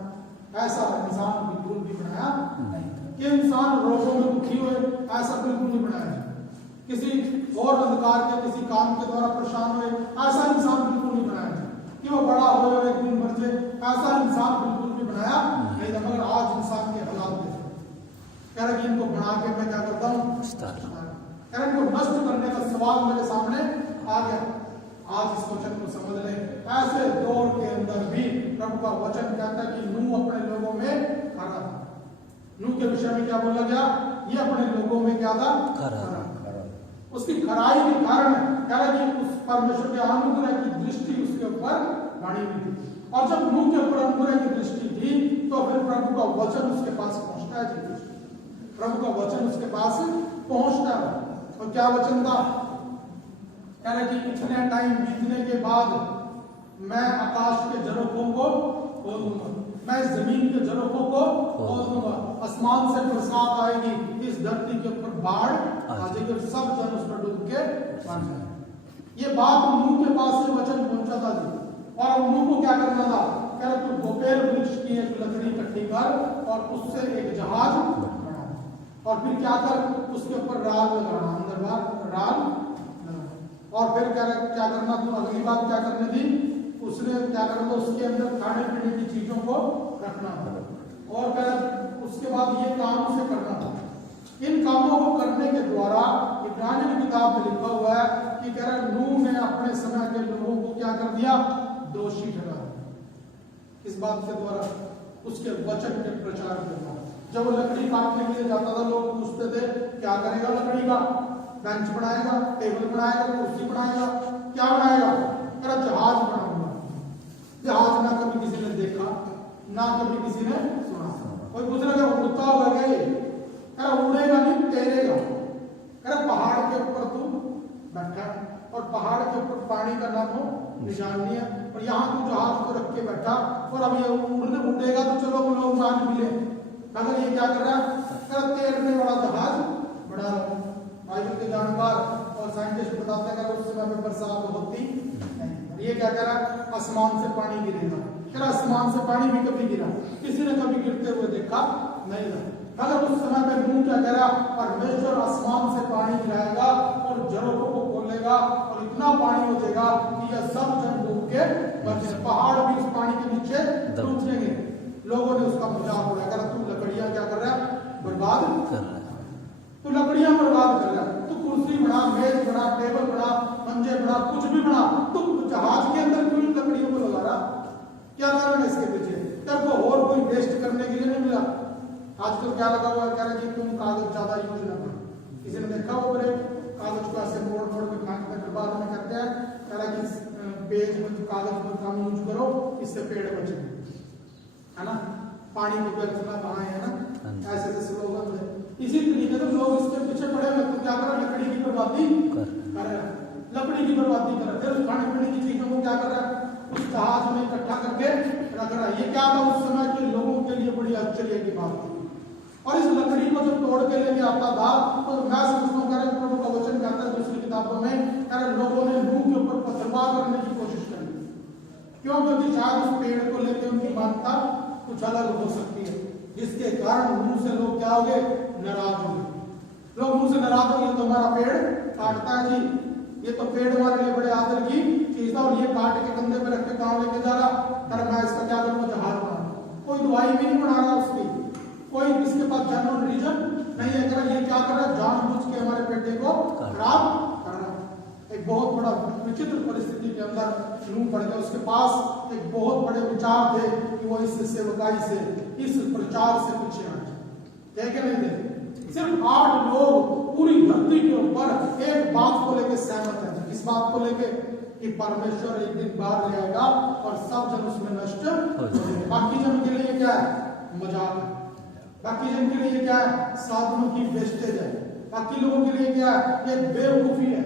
ऐसा इंसान बिल्कुल भी बनाया नहीं। कि इंसान रोगों में दुखी हुए, ऐसा बिल्कुल नहीं बनाया। किसी और अंधकार के किसी काम के द्वारा परेशान हुए, ऐसा इंसान बिल्कुल नहीं बनाया। कि वो बड़ा हो और एक दिन मर जाए, ऐसा इंसान बिल्कुल भी बनाया नहीं। मगर आज इंसान के हालात देखे, कह रहे कि इनको बना के मैं क्या करता हूँ, कह रहे इनको नष्ट करने का सवाल मेरे सामने आ गया। आज इस वचन को समझ लें, ऐसे दौर के अंदर भी प्रभु का वचन कहता है कि नूह अपने लोगों में खरा था। नूह के विषय में क्या बोला गया, ये अपने लोगों में क्या था, खरा। उसकी खराई के कारण कह रहा कि उस परमेश्वर के अनुग्रह की दृष्टि उसके ऊपर बनी हुई थी। और जब नूह के ऊपर अनुग्रह की दृष्टि थी तो फिर प्रभु का वचन उसके पास पहुंचता है। प्रभु का वचन उसके पास पहुंचता है। और क्या वचन था, कह रहे कि इतने टाइम बीतने के बाद मैं आकाश के झरोखों को खोल दूंगा, मैं जमीन के झरोखों को खोल दूंगा, आसमान से बरसात आएगी, इस धरती के ऊपर बाढ़ आ जाएगी और सब जन उस पर डूब के मर जाएंगे। ये बात नूह के पास से वचन पहुंचा था जी। और नूह को क्या करना था, कह रहे तू गोपेल वृक्ष की एक लकड़ी इकट्ठी कर और उससे एक जहाज बना, और फिर क्या कर, उसके ऊपर राल लगाना, अंदर बाहर राल। और फिर क्या करना, तो अगली बात क्या करनी थी, उसने क्या करना था, उसके अंदर खाने पीने की चीजों को रखना था। और फिर उसके बाद ये काम उसे करना था इन कामों को करने के द्वारा इब्रानियों की किताब में लिखा हुआ है कि कह रहा नूह ने अपने समय के लोगों को क्या कर दिया, दोषी ठहरा दिया। इस बात के द्वारा उसके वचन के प्रचार के द्वारा जब वो लकड़ी काटने के लिए जाता था, लोग पूछते थे क्या करेगा लकड़ी का, बेंच बनाएगा, टेबल बनाएगा, कुर्सी बनाएगा, क्या बनाएगा, कह जहाज बनाऊंगा। जहाज ना कभी किसी ने देखा, ना कभी किसी ने सुना। कोई पूछ रहा उड़ता होगा क्या ये, कह उड़ेगा नहीं, तैरेगा। कह पहाड़ के ऊपर तू बैठा और पहाड़ के ऊपर पानी का ना तो निशान नहीं है, और यहाँ तू जहाज को रख के बैठा और अब ये उड़ेगा तो चलो लोग मान मिले। अगर ये क्या कर रहा है, तैरने वाला जहाज बना रहा है। बाइबल के जानकार और साइंटिस्ट बताते हैं कि उस समय में बरसात होती नहीं। ये क्या कर रहा है, आसमान से पानी गिरेगा। क्या आसमान से पानी भी कभी गिरा, किसी ने कभी गिरते हुए देखा नहीं था। अगर उस समय में नूह क्या कह रहा, परमेश्वर आसमान से पानी गिराएगा और झरोखों को खोलेगा और इतना पानी हो जाएगा कि यह सब जन डूब के बचे, पहाड़ भी उस पानी के नीचे डूब जाएंगे। लोगों ने उसका मजाक उड़ाया, तू लकड़ियां क्या कर रहा है, बर्बाद कर रहा है, तू लकड़ियां बर्बाद कर रहा है, तू कुर्सी बना, मेज बना, टेबल बना, मंजे बना, कुछ भी बना, तू जहाज के अंदर क्यों लकड़ियों को लगा रहा, क्या कारण है इसके पीछे? तेरे को और कोई वेस्ट करने के लिए नहीं मिला। आजकल क्या लगा हुआ है, कह रहे कि तुम कागज ज्यादा यूज ना करो। किसी ने देखा वो बड़े कागज को ऐसे मोड़ मोड़ के फेंकते हैं, बाद में करते हैं, कह रहा कि पेज में कागज को कम यूज करो, इससे पेड़ बचेंगे, है ना, पानी को व्यर्थ ना बहाए, है ना, ऐसे ऐसे स्लोगन है। इसी तरीके से लोग इसके पीछे पड़े हुए, तो क्या कर रहा है, लकड़ी की बर्बादी कर रहा है, लकड़ी की बर्बादी कर रहा है। फिर खाने पीने की चीजों को क्या कर रहा है, उस जहाज में इकट्ठा करके रख रहा है। ये क्या था, उस समय के लोगों के लिए बड़ी आश्चर्य की बात थी। और इस लकड़ी को जब तोड़ के लेके आता था, तो मैं समझता हूँ प्रभु का वचन कहता है दूसरी किताबों में, लोगों ने नूह के ऊपर पत्थरबाज करने की कोशिश करी। क्यों? क्योंकि शायद उस पेड़ को लेकर उनकी मान्यता कुछ अलग हो सकती है, जिसके कारण मुंह से लोग क्या हो गए, नाराज हो गए। लोग मुंह से नाराज हो गए, तो हमारा पेड़ काटता है जी, ये तो पेड़ हमारे लिए बड़े आदर की चीज था, और ये काट के कंधे पे रख के काम लेके जा रहा, अरे मैं इसका क्या करूँ, जहाज बना। कोई दवाई भी नहीं बना रहा उसकी, कोई इसके पास जनरल रीजन नहीं है। ये क्या कर रहा है, जानबूझ के हमारे बेटे को खराब कर रहा है। एक बहुत बड़ा विचित्र परिस्थिति के अंदर नूह पड़ गया। उसके पास एक बहुत बड़े विचार थे कि वो इस सेवकाई से, इस प्रचार से पीछे हटे, क्या नहीं थे। सिर्फ 8 लोग पूरी धरती के ऊपर एक बात को लेकर सहमत है, इस बात को लेकर कि परमेश्वर एक दिन बाहर ले आएगा और सब जन उसमें नष्ट हो जाएंगे। बाकी जन के लिए क्या है, मजाक है। बाकी जन के लिए क्या है, साधनों की वेस्टेज है। बाकी लोगों के लिए क्या है, ये बेवकूफी है।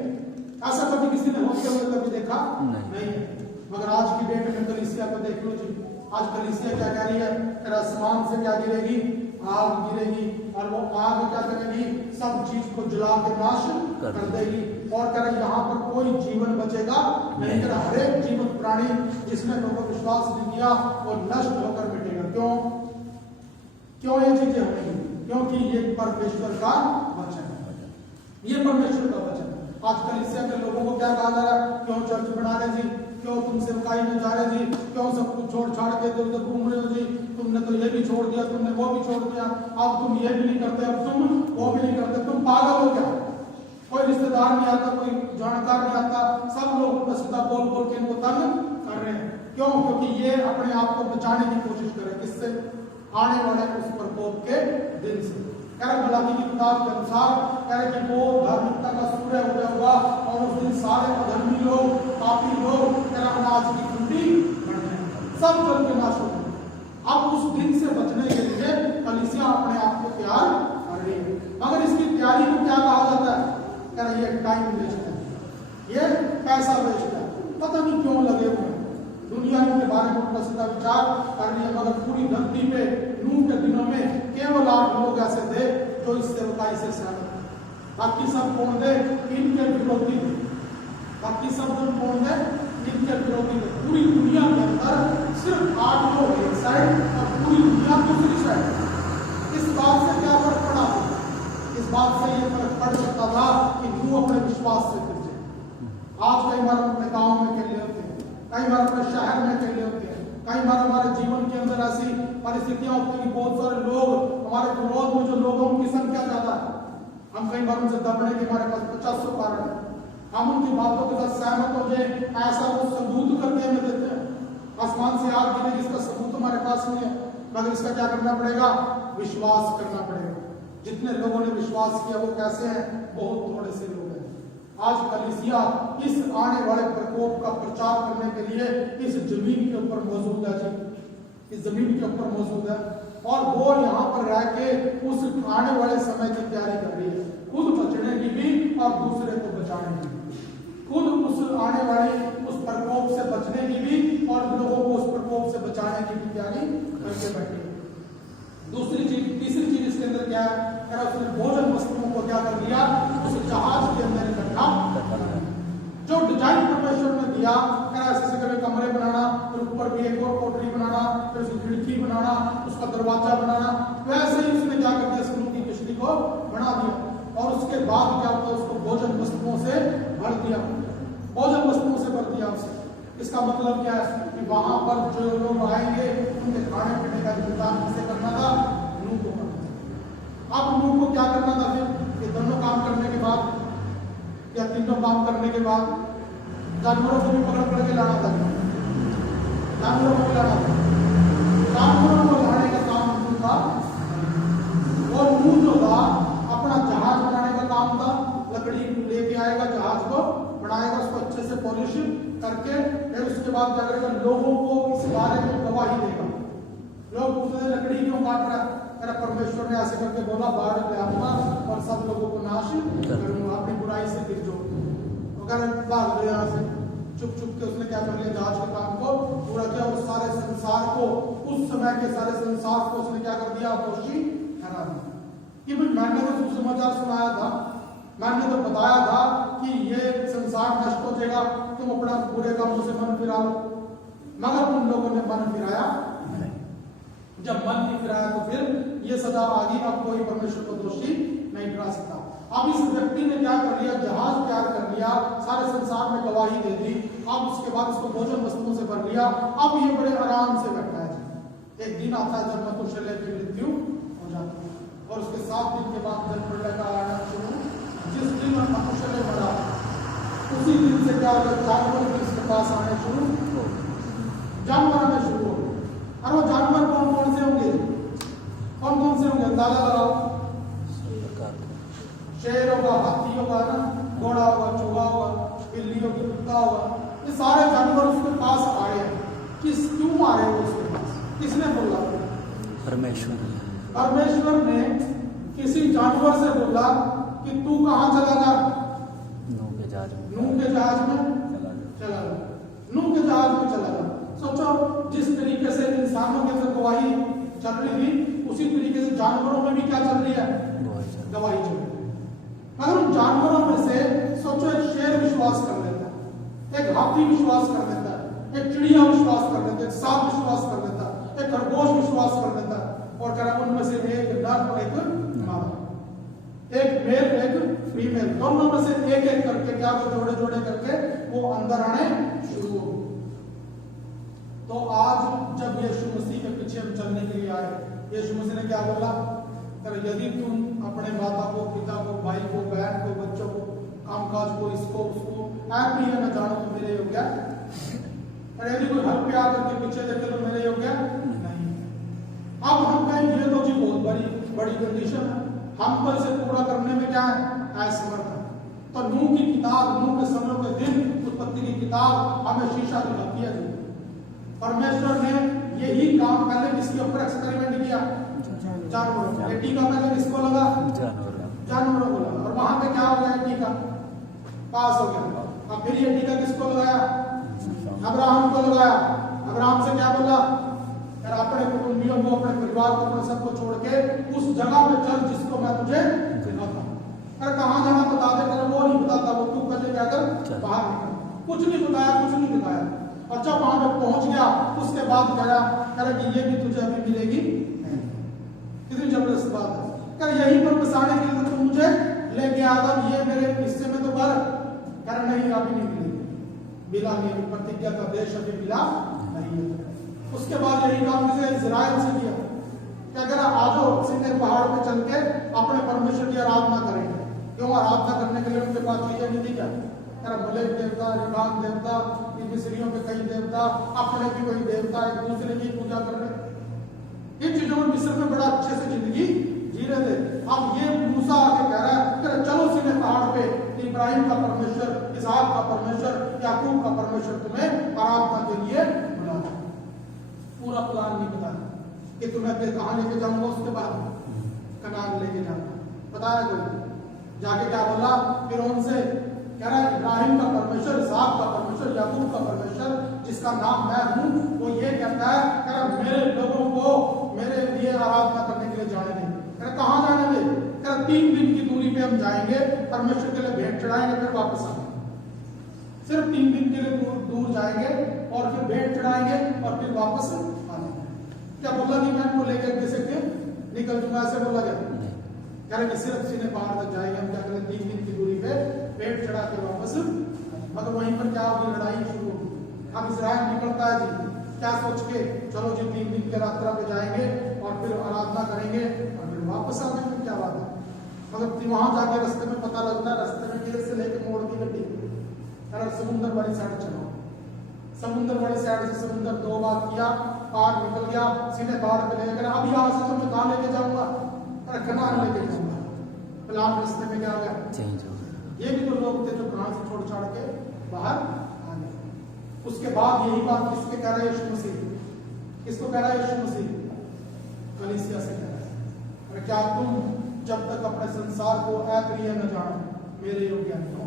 ऐसा कभी किसी ने होते हुए कभी देखा नहीं है। मगर आज की डेट में कलीसिया को देख लो जी, आज कलीसिया क्या कह रही है, आसमान से क्या गिरेगी, आग गिरेगी, और वो आग क्या करेगी, सब चीज को जला के नाश कर देगी। और कह रहे यहाँ पर कोई जीवन बचेगा नहीं, कर हर एक जीवित प्राणी जिसने लोगों को विश्वास नहीं किया वो नष्ट होकर मिटेगा। क्यों क्यों ये चीजें होंगी? क्योंकि ये परमेश्वर का वचन है, ये परमेश्वर का वचन है। आज कलीसिया के लोगों को क्या कहा जा रहा है, क्यों चर्च बना रहे जी, क्यों तुम सेवकाई में जा रहे जी, क्यों सब कुछ छोड़ छाड़ के इधर उधर घूम रहे हो जी, तुमने तो ये भी छोड़ दिया, तुमने वो भी छोड़ दिया, अब तुम ये भी नहीं करते, अब तुम वो भी नहीं करते, तुम पागल हो क्या? कोई रिश्तेदार नहीं आता, कोई जानकार नहीं आता, सब लोग उल्टा सीधा बोल बोल के इनको तंग कर रहे हैं। क्यों? क्योंकि ये अपने आप को बचाने की कोशिश कर रहे हैं, किससे, आने वाले उस प्रकोप के दिन से। कह रहे मलाकी की किताब के अनुसार, कह रहे कि वो धार्मिकता का सूर्य उदय हुआ और उस दिन सारे अधर्मी लोग, पापी लोग, कह रहे अनाज की कुंडी बढ़ जाएंगे, सब जल के नाश हो जाएंगे। अब उस दिन से बचने के लिए कलीसिया अपने आप को तैयार कर रही है। मगर इसकी तैयारी को क्या कहा जाता है, कह रहे ये टाइम वेस्ट है, ये पैसा वेस्ट है, पता नहीं क्यों लगे हुए दुनिया के बारे में उल्टा सीधा विचार कर रही है। मगर पूरी धरती पे नूह के दिनों में केवल 8 लोग ऐसे थे जो इस सेवकाई से सहमत थे, बाकी सब कौन थे, इनके विरोधी थे। बाकी सब लोग कौन थे, इनके विरोधी थे। पूरी दुनिया के अंदर सिर्फ 8 लोग एक साइड और पूरी दुनिया दूसरी साइड। इस बात से क्या फर्क पड़ा, इस बात से ये फर्क पड़ सकता था कि नूह अपने विश्वास से फिर जाए। आज कई बार अपने गाँव में खेले होते हैं, कई बार अपने शहर में खेले होते हैं, कई बार हमारे जीवन के अंदर ऐसी परिस्थितियां होती हैं कि बहुत सारे लोग हमारे विरोध में, जो लोगों की संख्या ज्यादा है, हम कई बार उनसे दबने के हमारे पास 50 कारण है, हम उनकी बातों के साथ सहमत हो जाए, ऐसा वो सबूत करके हमें देते हैं। आसमान से आग गिरे जिसका सबूत हमारे पास नहीं है, मगर इसका क्या करना पड़ेगा? विश्वास करना पड़ेगा। जितने लोगों ने विश्वास किया वो कैसे हैं? बहुत थोड़े से लोग हैं। आज कलीसिया इस आने वाले प्रकोप का प्रचार करने के लिए इस जमीन के ऊपर मौजूद है जी, इस जमीन के ऊपर मौजूद है, और वो यहाँ पर रह के उस आने वाले समय की तैयारी कर रही है, खुद बचने की भी और दूसरे को बचाने की भी, खुद उस आने वाले उस प्रकोप से बचने की भी और लोगों को उस प्रकोप से बचाने की भी तैयारी करके बैठी है। दूसरी चीज, तीसरी चीज इसके अंदर क्या है? उसने भोजन वस्तुओं को क्या कर दिया? उस जहाज के अंदर इकट्ठा कर दिया। जो डिजाइन परमेश्वर ने दिया, ऐसे करके कमरे बनाना, फिर ऊपर भी एक और कोठरी बनाना, फिर उसकी खिड़की बनाना, उसका दरवाजा बनाना, वैसे ही उसने क्या कर दिया? समुद्र की किश्ती को बना दिया और उसके बाद क्या होता है? उसको भोजन वस्तुओं से भर दिया, भोजन वस्तुओं से भर दिया उसे। इसका मतलब क्या है? कि वहां पर जो लोग आएंगे उनके खाने पीने का इंतजाम किसे करना था? नूह को करना था। अब नूह को क्या करना था? फिर ये दोनों काम करने के बाद या तीनों काम करने के बाद जानवरों को भी पकड़ के लाना था, जानवरों को लाना था, जानवरों को लाने का काम नूह का, और नूह जो था अपना जहाज बनाने का काम था, लकड़ी लेके आएगा, जहाज को बनाएगा, उसको अच्छे से पॉलिश करके, फिर उसके बाद क्या करेगा? लोगों को इस बारे में गवाही देगा। लोग पूछते लकड़ी क्यों काट रहा है? अरे परमेश्वर ने ऐसे करके बोला, बाढ़ ले आऊंगा और सब लोगों को नाश करूंगा, अपनी बुराई से गिर जाओ, अगर भाग गया यहाँ से। चुप चुप के उसने क्या कर लिया? जहाज के काम को पूरा किया और सारे संसार को, उस समय के सारे संसार को उसने क्या कर दिया? दोषी ठहरा दिया। कि भाई मैंने तो सुसमाचार सुनाया था, मैंने तो बताया था कि ये संसार नष्ट हो जाएगा, तुम अपना बुरे कामों से मन फिरा लो, मगर उन लोगों ने मन फिराया नहीं। जब मन नहीं फिराया तो फिर ये सजा आ गई। अब कोई परमेश्वर को दोषी नहीं ठहरा सकता। अब इस व्यक्ति ने क्या कर लिया? जहाज तैयार कर लिया, सारे संसार में गवाही दे दी, अब उसके बाद उसको भोजन वस्तुओं से भर लिया। अब ये बड़े आराम से बैठा है। एक दिन आता है जब मथुशेलह की मृत्यु हो जाती है और उसके 7 दिन के बाद जब प्रलय का आना शुरू, जिस दिन मथुशेलह मरा उसी दिन से क्या होगा? जानवर भी उसके पास आने शुरू, जानवर आने शुरू हो। और वो जानवर कौन कौन से होंगे? कौन कौन से होंगे? अंदाजा लगाओ। शेर होगा, हाथी होगा ना, घोड़ा होगा, चूहा होगा, बिल्ली होगी, कुत्ता होगा, ये सारे जानवर उसके पास आए हैं। क्यों आ रहे हैं उसके पास? किसने बोला? परमेश्वर। परमेश्वर ने किसी जानवर से बोला कि तू कहाँ चला जा? नूह के जहाज में चला जा, नूह के जहाज में चला जा। सोचो, जिस तरीके से इंसानों के अंदर गवाही चल रही थी, उसी तरीके से जानवरों में भी क्या चल रही है? गवाही चल रही है। मगर उन जानवरों में से सोचो, एक शेर विश्वास कर लेता है, एक हाथी विश्वास कर लेता है, एक चिड़िया विश्वास कर लेता है, एक सांप विश्वास कर लेता है, एक खरगोश विश्वास कर लेता है, और कह उनमें से एक नर और एक मादा, एक मेल एक फीमेल, दोनों में से एक एक करके क्या वो जोड़े जोड़े करके वो अंदर आने शुरू हो। तो आज जब यीशु मसीह के पीछे हम चलने के लिए आए, यीशु मसीह ने क्या बोला? यदि तुम अपने माता को, पिता को, भाई को, बहन को, बच्चों को, कामकाज को, इसको उसको ऐप भी है, मैं जानू तो मेरे योग्य, और यदि कोई हर प्यार करके पीछे देखे तो मेरे योग्य नहीं। अब हम कहें ये तो जी बहुत बड़ी कंडीशन है, हम तो इसे पूरा करने में क्या है? असमर्थ है। तो नूह की किताब, नूह के समय के दिन, उत्पत्ति की किताब हमें शीशा दिखाती है। परमेश्वर ने यही काम पहले किसके ऊपर एक्सपेरिमेंट किया? जानवरों। ये टीका पहले किसको लगा? जानवरों को लगा, और वहां पे क्या हो गया? टीका पास हो गया। अब फिर ये टीका किसको लगाया? अब्राहम को लगाया। अब्राहम से क्या बोला? अपने कुटुंबियों को, अपने परिवार को, अपने सबको छोड़ के उस जगह पे चल जिसको मैं तुझे दिखाता हूँ। अरे कहाँ जाना बता दे, कर वो नहीं बताता, वो तू पहले क्या कर? बाहर निकल। कुछ नहीं बताया, कुछ नहीं दिखाया। और जब वहां पे पहुंच गया उसके बाद कह कि ये भी तुझे अभी मिलेगी। कितनी जबरदस्त बात है। कर यहीं पर बसाने के लिए तुम मुझे लेके आदम, ये मेरे हिस्से में तो कर नहीं, अभी नहीं मिलेगी, मिला नहीं, प्रतिज्ञा का देश अभी मिला नहीं है। उसके बाद यही काम किसे? इजराइल से किया कि अगर आ जाओ सीधे पहाड़ पे चल के अपने परमेश्वर की आराधना करेंगे। क्यों आराधना करने के लिए उनके पास चीजें नहीं थी क्या? मलेक देवता, रिकान देवता, मिस्रियों के कई देवता, अपने भी कोई देवता, एक दूसरे की पूजा कर रहे। इन चीजों में मिस्र में बड़ा अच्छे से जिंदगी जी रहे थे। अब ये मूसा आके कह रहा है चलो सीधे पहाड़ पे इब्राहिम का परमेश्वर, इसहाक का परमेश्वर, याकूब का परमेश्वर तुम्हें आराधना के लिए बुला रहा है। पूरा प्लान नहीं बताया कि तुम्हें कहाँ लेके जाऊंगा, उसके बाद कनान लेके जाऊंगा, बताया कोई? जाके क्या बोला फिर उनसे, कह रहा है इब्राहिम का परमेश्वर, इसहाक का परमेश्वर, याकूब का परमेश्वर, जिसका नाम मैं हूं, वो ये कहता है, कह रहा मेरे लोगों को मेरे लिए आराधना करने के लिए जाने दे। कह रहा कहां जाने दे? कह रहा 3 दिन की दूरी पे हम जाएंगे, परमेश्वर के लिए भेंट चढ़ाएंगे, फिर वापस आएंगे। सिर्फ 3 दिन के लिए दूर जाएंगे और फिर भेंट चढ़ाएंगे और फिर वापस आएंगे। क्या बोला कि मैं उनको लेकर कैसे के निकल दूंगा, ऐसे बोला गया? कह रहे कि सिर्फ सीने पहाड़ तक जाएंगे हम, क्या करें 3 दिन की दूरी पे पेट चढ़ा के वापस। मगर वहीं पर क्या होगी? लड़ाई शुरू होगी। अब इस्राएल निकलता है जी, क्या सोच के, चलो जी 3 दिन की यात्रा पे जाएंगे और फिर आराधना करेंगे और फिर वापस आ जाएंगे, क्या बात है? मगर वहां जाके रास्ते में पता लगता है, रास्ते में किधर से लेके मोड़ की गड्डी, अरे समुद्र वाली साइड चलो। समुद्र वाली साइड से समुद्र 2 बार किया, पार निकल गया, सीधे पहाड़ पे ले गया। अब यहाँ से तो मैं कहाँ लेके जाऊंगा? अरे कनान लेके जाऊंगा। प्लान रास्ते में क्या हो गया? चेंज हो गया। ये भी तो लोग थे जो कनान से छोड़ छाड़ के बाहर आ गए। उसके बाद यही बात किसके कह रहा है? यीशु मसीह। किसको कह रहा है? यीशु मसीह कलीसिया से कह रहा है, अरे क्या तुम जब तक अपने संसार को अप्रिय न जानो मेरे योग्य नहीं हो।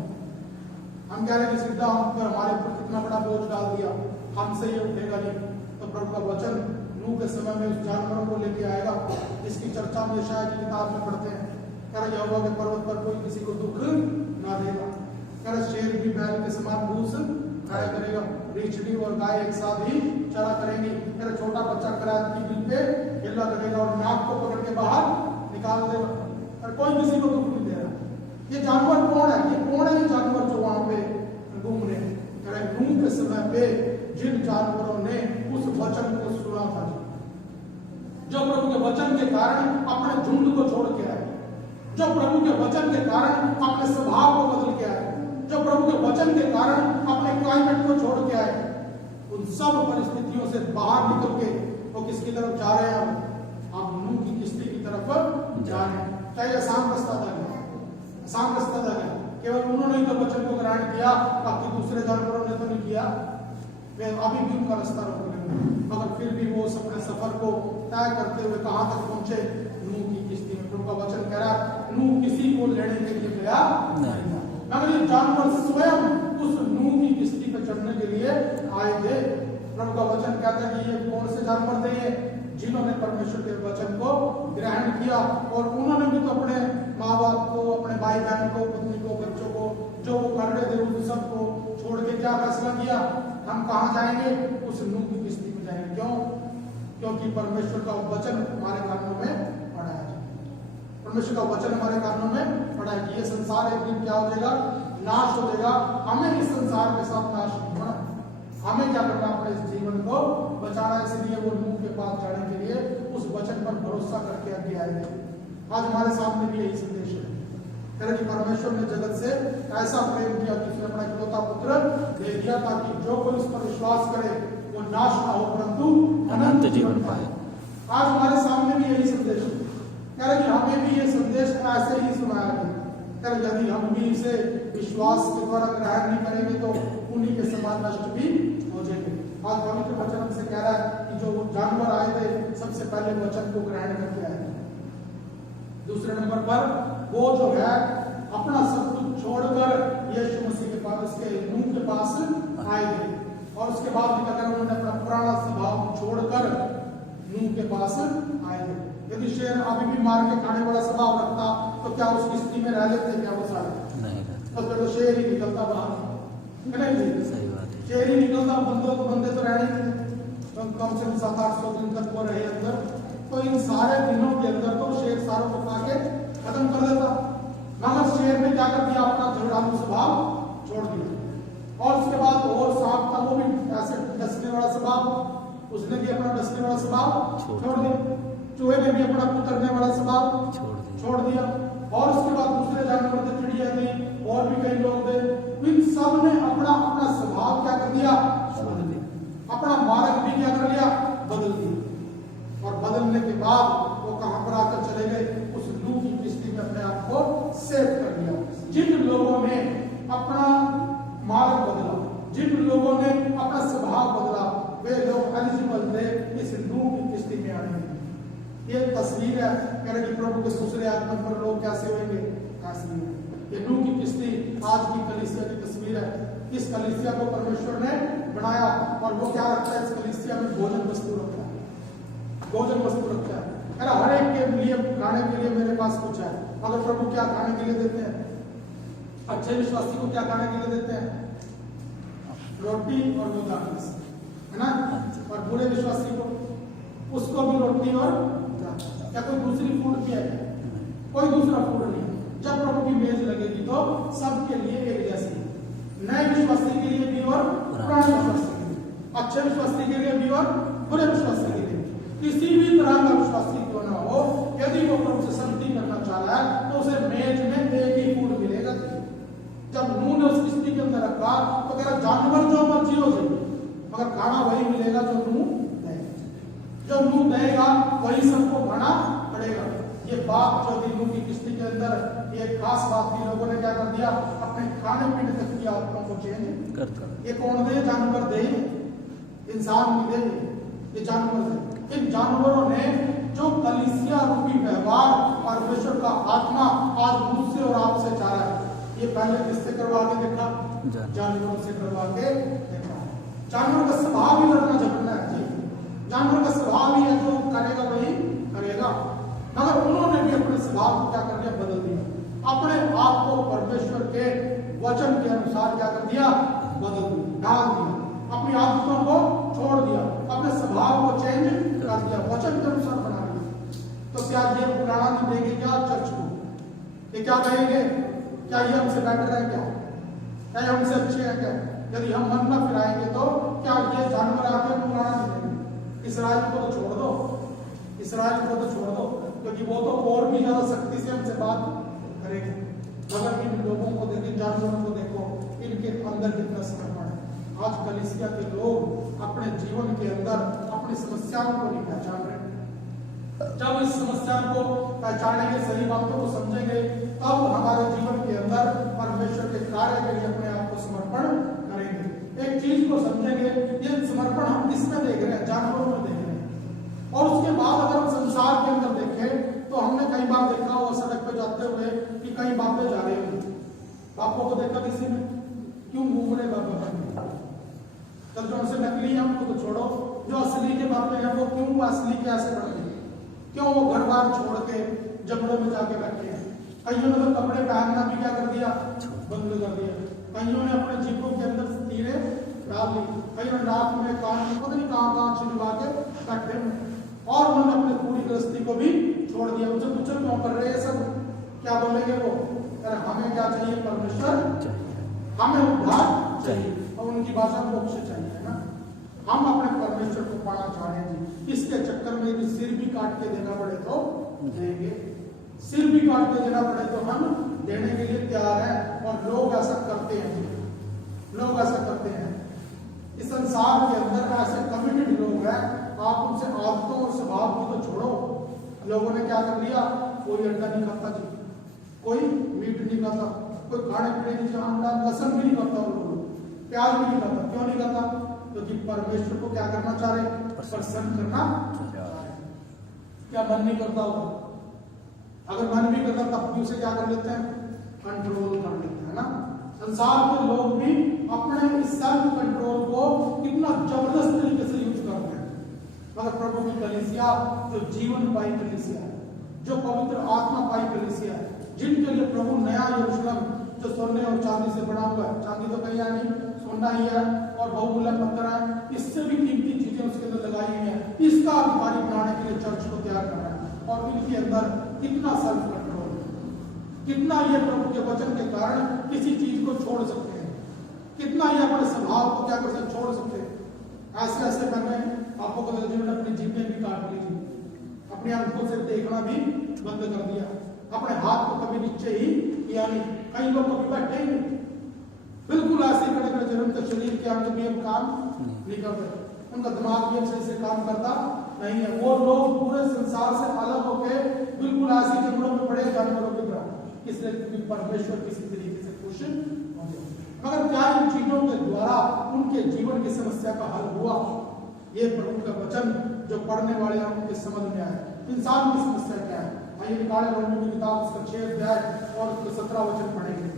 हम कह रहे हैं सीधा हम पर हमारे ऊपर कितना बड़ा बोझ डाल दिया, हमसे ये उठेगा नहीं। तो प्रभु का वचन नूह के समय में उस जानवरों को लेके आएगा जिसकी चर्चा में शायद किताब में पढ़ते हैं। कह रहा यहोवा के पर्वत पर कोई किसी को दुख ना देगा। कह रहा शेर भी बैल के समान घूस खाया करेगा, रीछड़ी और गाय एक साथ ही चरा करेंगी। कह रहा छोटा बच्चा करात की बिल पे हिला करेगा और नाक को पकड़ के बाहर निकाल देगा, और कोई किसी को दुख नहीं दे रहा। ये जानवर कौन है? ये कौन है ये जानवर जो वहां पे घूम रहे हैं? कह रहे नूह के समय पे जिन जानवरों ने उस वचन को सुना था, जो प्रभु के वचन के कारण अपने झुंड को छोड़ के आए, जो प्रभु के वचन के कारण अपने स्वभाव को बदल के आए, जो प्रभु के वचन के कारण अपने क्लाइमेट को छोड़ के आए, उन सब परिस्थितियों से बाहर निकल के वो किसकी तरफ जा रहे हैं? आप नूह की किस्ती की तरफ जा रहे हैं। क्या ये आसान रास्ता था? आसान रास्ता था? केवल उन्होंने ही तो वचन को ग्रहण किया, बाकी दूसरे जानवरों ने तो नहीं किया। वे अभी भी उनका रास्ता रोक रहे हैं, मगर फिर भी वो अपने सफर को तय करते हुए कहां तक पहुंचे? नूह की किस्ती में। प्रभु का वचन कह रहा है नूह किसी को लेने के लिए गया नहीं, मगर ये जानवर स्वयं उस नूह की किस्ती पे चढ़ने के लिए आए थे। प्रभु का वचन कहता है कि ये कौन से जानवर थे? ये जिन्होंने परमेश्वर के वचन को ग्रहण किया, और उन्होंने भी तो अपने माँ बाप को, अपने भाई बहन को, पत्नी को, बच्चों को, जो वो कर रहे थे उन सबको छोड़ के क्या फैसला किया? हम कहाँ जाएंगे? उस नूह की किस्ती में जाएंगे। क्यों? क्योंकि परमेश्वर का वचन हमारे कानों में पड़ा है। परमेश्वर का वचन हमारे कानों में पड़ा है कि ये संसार एक दिन क्या हो जाएगा? नाश हो जाएगा। हमें इस संसार के साथ नाश नहीं होना, हमें क्या करना? अपने इस जीवन को बचाना। इसलिए वो नूह के पास जाने के लिए उस वचन पर भरोसा करके आगे आए। आज हमारे सामने भी यही संदेश है कि परमेश्वर ने जगत से ऐसा प्रेम किया कि उसने अपना इकलौता पुत्र दे दिया, ताकि जो कोई उस पर विश्वास करे वो नाश ना हो परंतु अनंत जीवन पाए। आज हमारे सामने भी यही संदेश है। कह रहे कि हमें भी ये संदेश ऐसे ही सुनाया गया। कह रहे यदि हम भी इसे विश्वास के द्वारा ग्रहण नहीं करेंगे तो उन्हीं के समान नष्ट भी हो जाएंगे। आज पवित्र वचन हमसे कह रहा है कि जो जानवर आए थे सबसे पहले वचन को ग्रहण करके आए। दूसरे नंबर पर वो जो है अपना सब कुछ छोड़कर यीशु मसीह के पास, उसके नूह के पास आए थे, और उसके बाद अगर उन्होंने अपना पुराना स्वभाव छोड़कर नूह के पास आए थे। यदि शेर अभी भी मार के खाने वाला स्वभाव रखता तो क्या उस किस्ती में रह लेते? क्या वो सारे नहीं रहते? तो फिर तो शेर ही निकलता बाहर, नहीं? सही बात है, शेर ही निकलता। बंदे तो रहने तो कम से कम 700-800 दिन तक वो रहे अंदर। तो इन सारे दिनों के अंदर तो शेर सारों को खा के खत्म कर देता, मगर शेर ने क्या कर दिया? अपना झगड़ालू स्वभाव छोड़ दिया। और उसके बाद और सांप था, वो भी ऐसे डसने वाला स्वभाव, उसने भी अपना डसने वाला स्वभाव छोड़ दिया। चूहे ने भी अपना कुतरने वाला स्वभाव छोड़ दिया। और उसके बाद दूसरे जानवर थे, चिड़िया थी, और भी कई लोग थे। इन सब ने अपना अपना स्वभाव क्या कर दिया, अपना मार्ग भी क्या कर लिया, बदल दिया। और बदलने के बाद वो कहां पर आकर चले गए, उस नूह की किश्ती में अपने आप को सेव कर लिया। जिन लोगों ने अपना मार्ग बदला, जिन लोगों ने अपना स्वभाव बदला, वे लोग एलिजिबल थे इस नूह की किश्ती में आने में। ये तस्वीर है कि प्रभु के दूसरे आगमन पर लोग कैसे होंगे, ऐसे होंगे। ये नूह की किश्ती आज की कलीसिया की तस्वीर है। इस कलीसिया को परमेश्वर ने बनाया और वो क्या रखता है, इस कलीसिया में भोजन वस्तु रखता है, भोजन वस्तु रखता है। हर एक के लिए खाने के लिए मेरे पास कुछ है। अगर प्रभु क्या खाने के लिए देते हैं, अच्छे विश्वासी को क्या खाने के लिए देते हैं, रोटी और दो दाल, है ना। और बुरे विश्वासी को, उसको भी रोटी और क्या कोई दूसरी फूड की है, कोई दूसरा फूड नहीं। जब प्रभु की मेज लगेगी तो सबके लिए एक जैसी, नए विश्वासी के लिए भी और पुराने विश्वासी के लिए, अच्छे विश्वासी के लिए भी और बुरे विश्वासी के लिए। किसी भी तरह का विश्वासी क्यों ना हो, यदि वो प्रभु से संगति करना चाह रहा है तो उसे मेज में एक ही फूड मिलेगा। जब नूह ने उस किश्ती के अंदर रखा तो कह रहा जानवर जो मर्जी हो जाए, मगर खाना वही मिलेगा जो नूह देगा। जो नूह देगा वही सबको खाना पड़ेगा। ये बात जो थी नूह की किश्ती के अंदर, ये खास बात थी। लोगों ने क्या कर दिया, अपने खाने पीने तक की आदतों को चेंज कर दिया। ये कौन दे, जानवर दे, इंसान नहीं दे, ये जानवर दे। इन जानवरों ने जो कलीसिया रूपी व्यवहार परमेश्वर का आत्मा आज मुझसे और आपसे चाह रहा है, ये पहले किससे करवा के देखा, जानवरों से करवा के देखा। जानवर का स्वभाव ही लड़ना झगड़ना है जी, जानवर का स्वभाव ही है, जो करेगा वही करेगा। मगर उन्होंने भी अपने स्वभाव को क्या कर दिया, बदल दिया। अपने आप को परमेश्वर के वचन के अनुसार क्या कर दिया, बदल दिया, डाल दिया। अपनी आदतों को छोड़ दिया, अपने स्वभाव को चेंज कर दिया, वचन के अनुसार बना दिया। तो क्या ये पुराना नहीं देंगे क्या चर्च को, ये क्या कहेंगे, क्या ये हमसे बेटर है, क्या ये हमसे अच्छे हैं क्या? यदि हम मन न फिराएंगे तो क्या ये जानवर आके पुराना नहीं देंगे? इस्राएल को तो छोड़ दो, इस्राएल को तो छोड़ दो, क्योंकि वो तो और भी ज्यादा सख्ती से हमसे बात करेंगे। मगर इन लोगों को देखो, जानवरों को देखो, इनके अंदर कितना समर्पण है। आज कलीसिया के लोग अपने जीवन के अंदर अपनी समस्याओं को नहीं पहचान रहे। जब इस समस्या को पहचानेंगे, सही बातों को समझेंगे, तब हमारे जीवन के अंदर परमेश्वर के कार्य के लिए अपने आप को समर्पण करेंगे। एक चीज को समझेंगे, ये समर्पण हम किसमें देख रहे हैं, जानवरों में देख रहे हैं। और उसके बाद अगर हम संसार के अंदर देखें तो हमने कई बार देखा हो सड़क पे जाते हुए कि कई बातें जा रही होंगी, बापों को देखा किसी ने, क्यों घूम रहे बाबा बन, तब जो उनसे नकली है उनको तो छोड़ो, जो असली के बातें हैं वो क्यों असली कैसे बन गई, क्यों वो घर बार छोड़ के जंगलों में जाके बैठे हैं। कईयों ने तो कपड़े पहनना भी क्या कर दिया, बंद कर दिया। कईयों ने अपने जीपों के अंदर तीरे डाल दी, कईयों ने रात में कान में पता नहीं कहाँ छिलवा के बैठे हुए, और उन्होंने अपनी पूरी गृहस्थी को भी छोड़ दिया। उनसे पूछो क्यों कर रहे हैं सब, क्या बोलेंगे वो, अरे हमें क्या चाहिए, परमेश्वर, हमें उद्धार चाहिए, और उनकी भाषा मोक्ष चाहिए, है ना। हम अपने परमेश्वर को पाना चाह रहे हैं जी। इसके चक्कर में यदि सिर भी काट के देना पड़े तो देंगे, सिर भी काट के देना पड़े तो हम देने के लिए तैयार हैं। और लोग ऐसा करते हैं जी, लोग ऐसा करते हैं। इस संसार के अंदर ऐसे कमिटेड लोग हैं, आप उनसे आदतों और स्वभाव को तो छोड़ो। लोगों ने क्या कर लिया, कोई अंडा नहीं खाता जी, कोई मीट नहीं खाता, कोई खाने पीने की अंडा लहसुन भी नहीं खाता, वो लोग प्याज भी नहीं खाता। क्यों नहीं खाता, क्योंकि परमेश्वर को क्या करना चाह रहे, प्रसन्न करना चाह रहे। क्या मन नहीं करता होगा, अगर मन भी करता तब भी उसे क्या कर लेते हैं, कंट्रोल कर लेते हैं ना। संसार के लोग भी अपने इस सेल्फ कंट्रोल को कितना जबरदस्त तरीके से यूज करते हैं। मगर प्रभु की कलीसिया जो जीवन पाई कलीसिया है, जो पवित्र आत्मा पाई कलीसिया है, जिनके लिए प्रभु नया यरूशलेम जो सोने और चांदी से बना हुआ है, चांदी तो कहीं नहीं, सोना ही है, और बहुमूल्य पत्थर है, इससे भी कीमती चीजें उसके अंदर लगाई हुई है। इसका अधिकारी बनाने के लिए चर्च को तैयार कर रहा है। और इनके अंदर कितना सेल्फ कंट्रोल, कितना ये प्रभु के वचन के कारण किसी चीज को छोड़ सकते हैं, कितना ये अपने स्वभाव को क्या कर सकते, छोड़ सकते हैं। ऐसे ऐसे मैंने आपको को अपनी जीभें भी काट ली थी, अपनी आंखों से देखना भी बंद कर दिया, अपने हाथ को कभी नीचे ही किया नहीं। कई लोग कभी बैठे ही नहीं, बिल्कुल ऐसे खड़े खड़े जन्म तक शरीर के अंग भी हम काम नहीं करते, उनका दिमाग भी सही से काम करता नहीं है। वो लोग पूरे संसार से अलग होके बिल्कुल ऐसे जंगलों में पड़े जानवरों की तरह, इसलिए क्योंकि परमेश्वर किसी तरीके से खुश हो गया। मगर क्या इन चीजों के द्वारा उनके जीवन की समस्या का हल हुआ? ये प्रभु का वचन जो पढ़ने वाले हैं उनके समझ में आए। इंसान की समस्या क्या है? आइए निकाले रोमियो की किताब उसका 6 अध्याय और उसका 17 वचन पढ़ेंगे।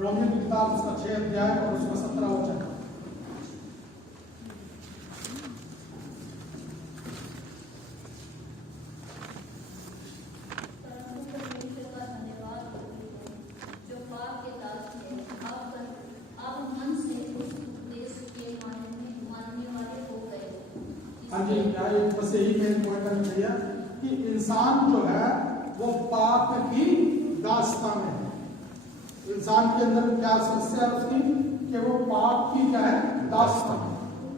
रोमियो की किताब उसका 6 अध्याय और उसका 17 वचन। हाँ जी, बस यही मेन पॉइंट करना चाहिए कि इंसान जो है वो पाप की दास्तां में है। इंसान के अंदर क्या समस्या है उसकी कि वो पाप की क्या है? दास्तां।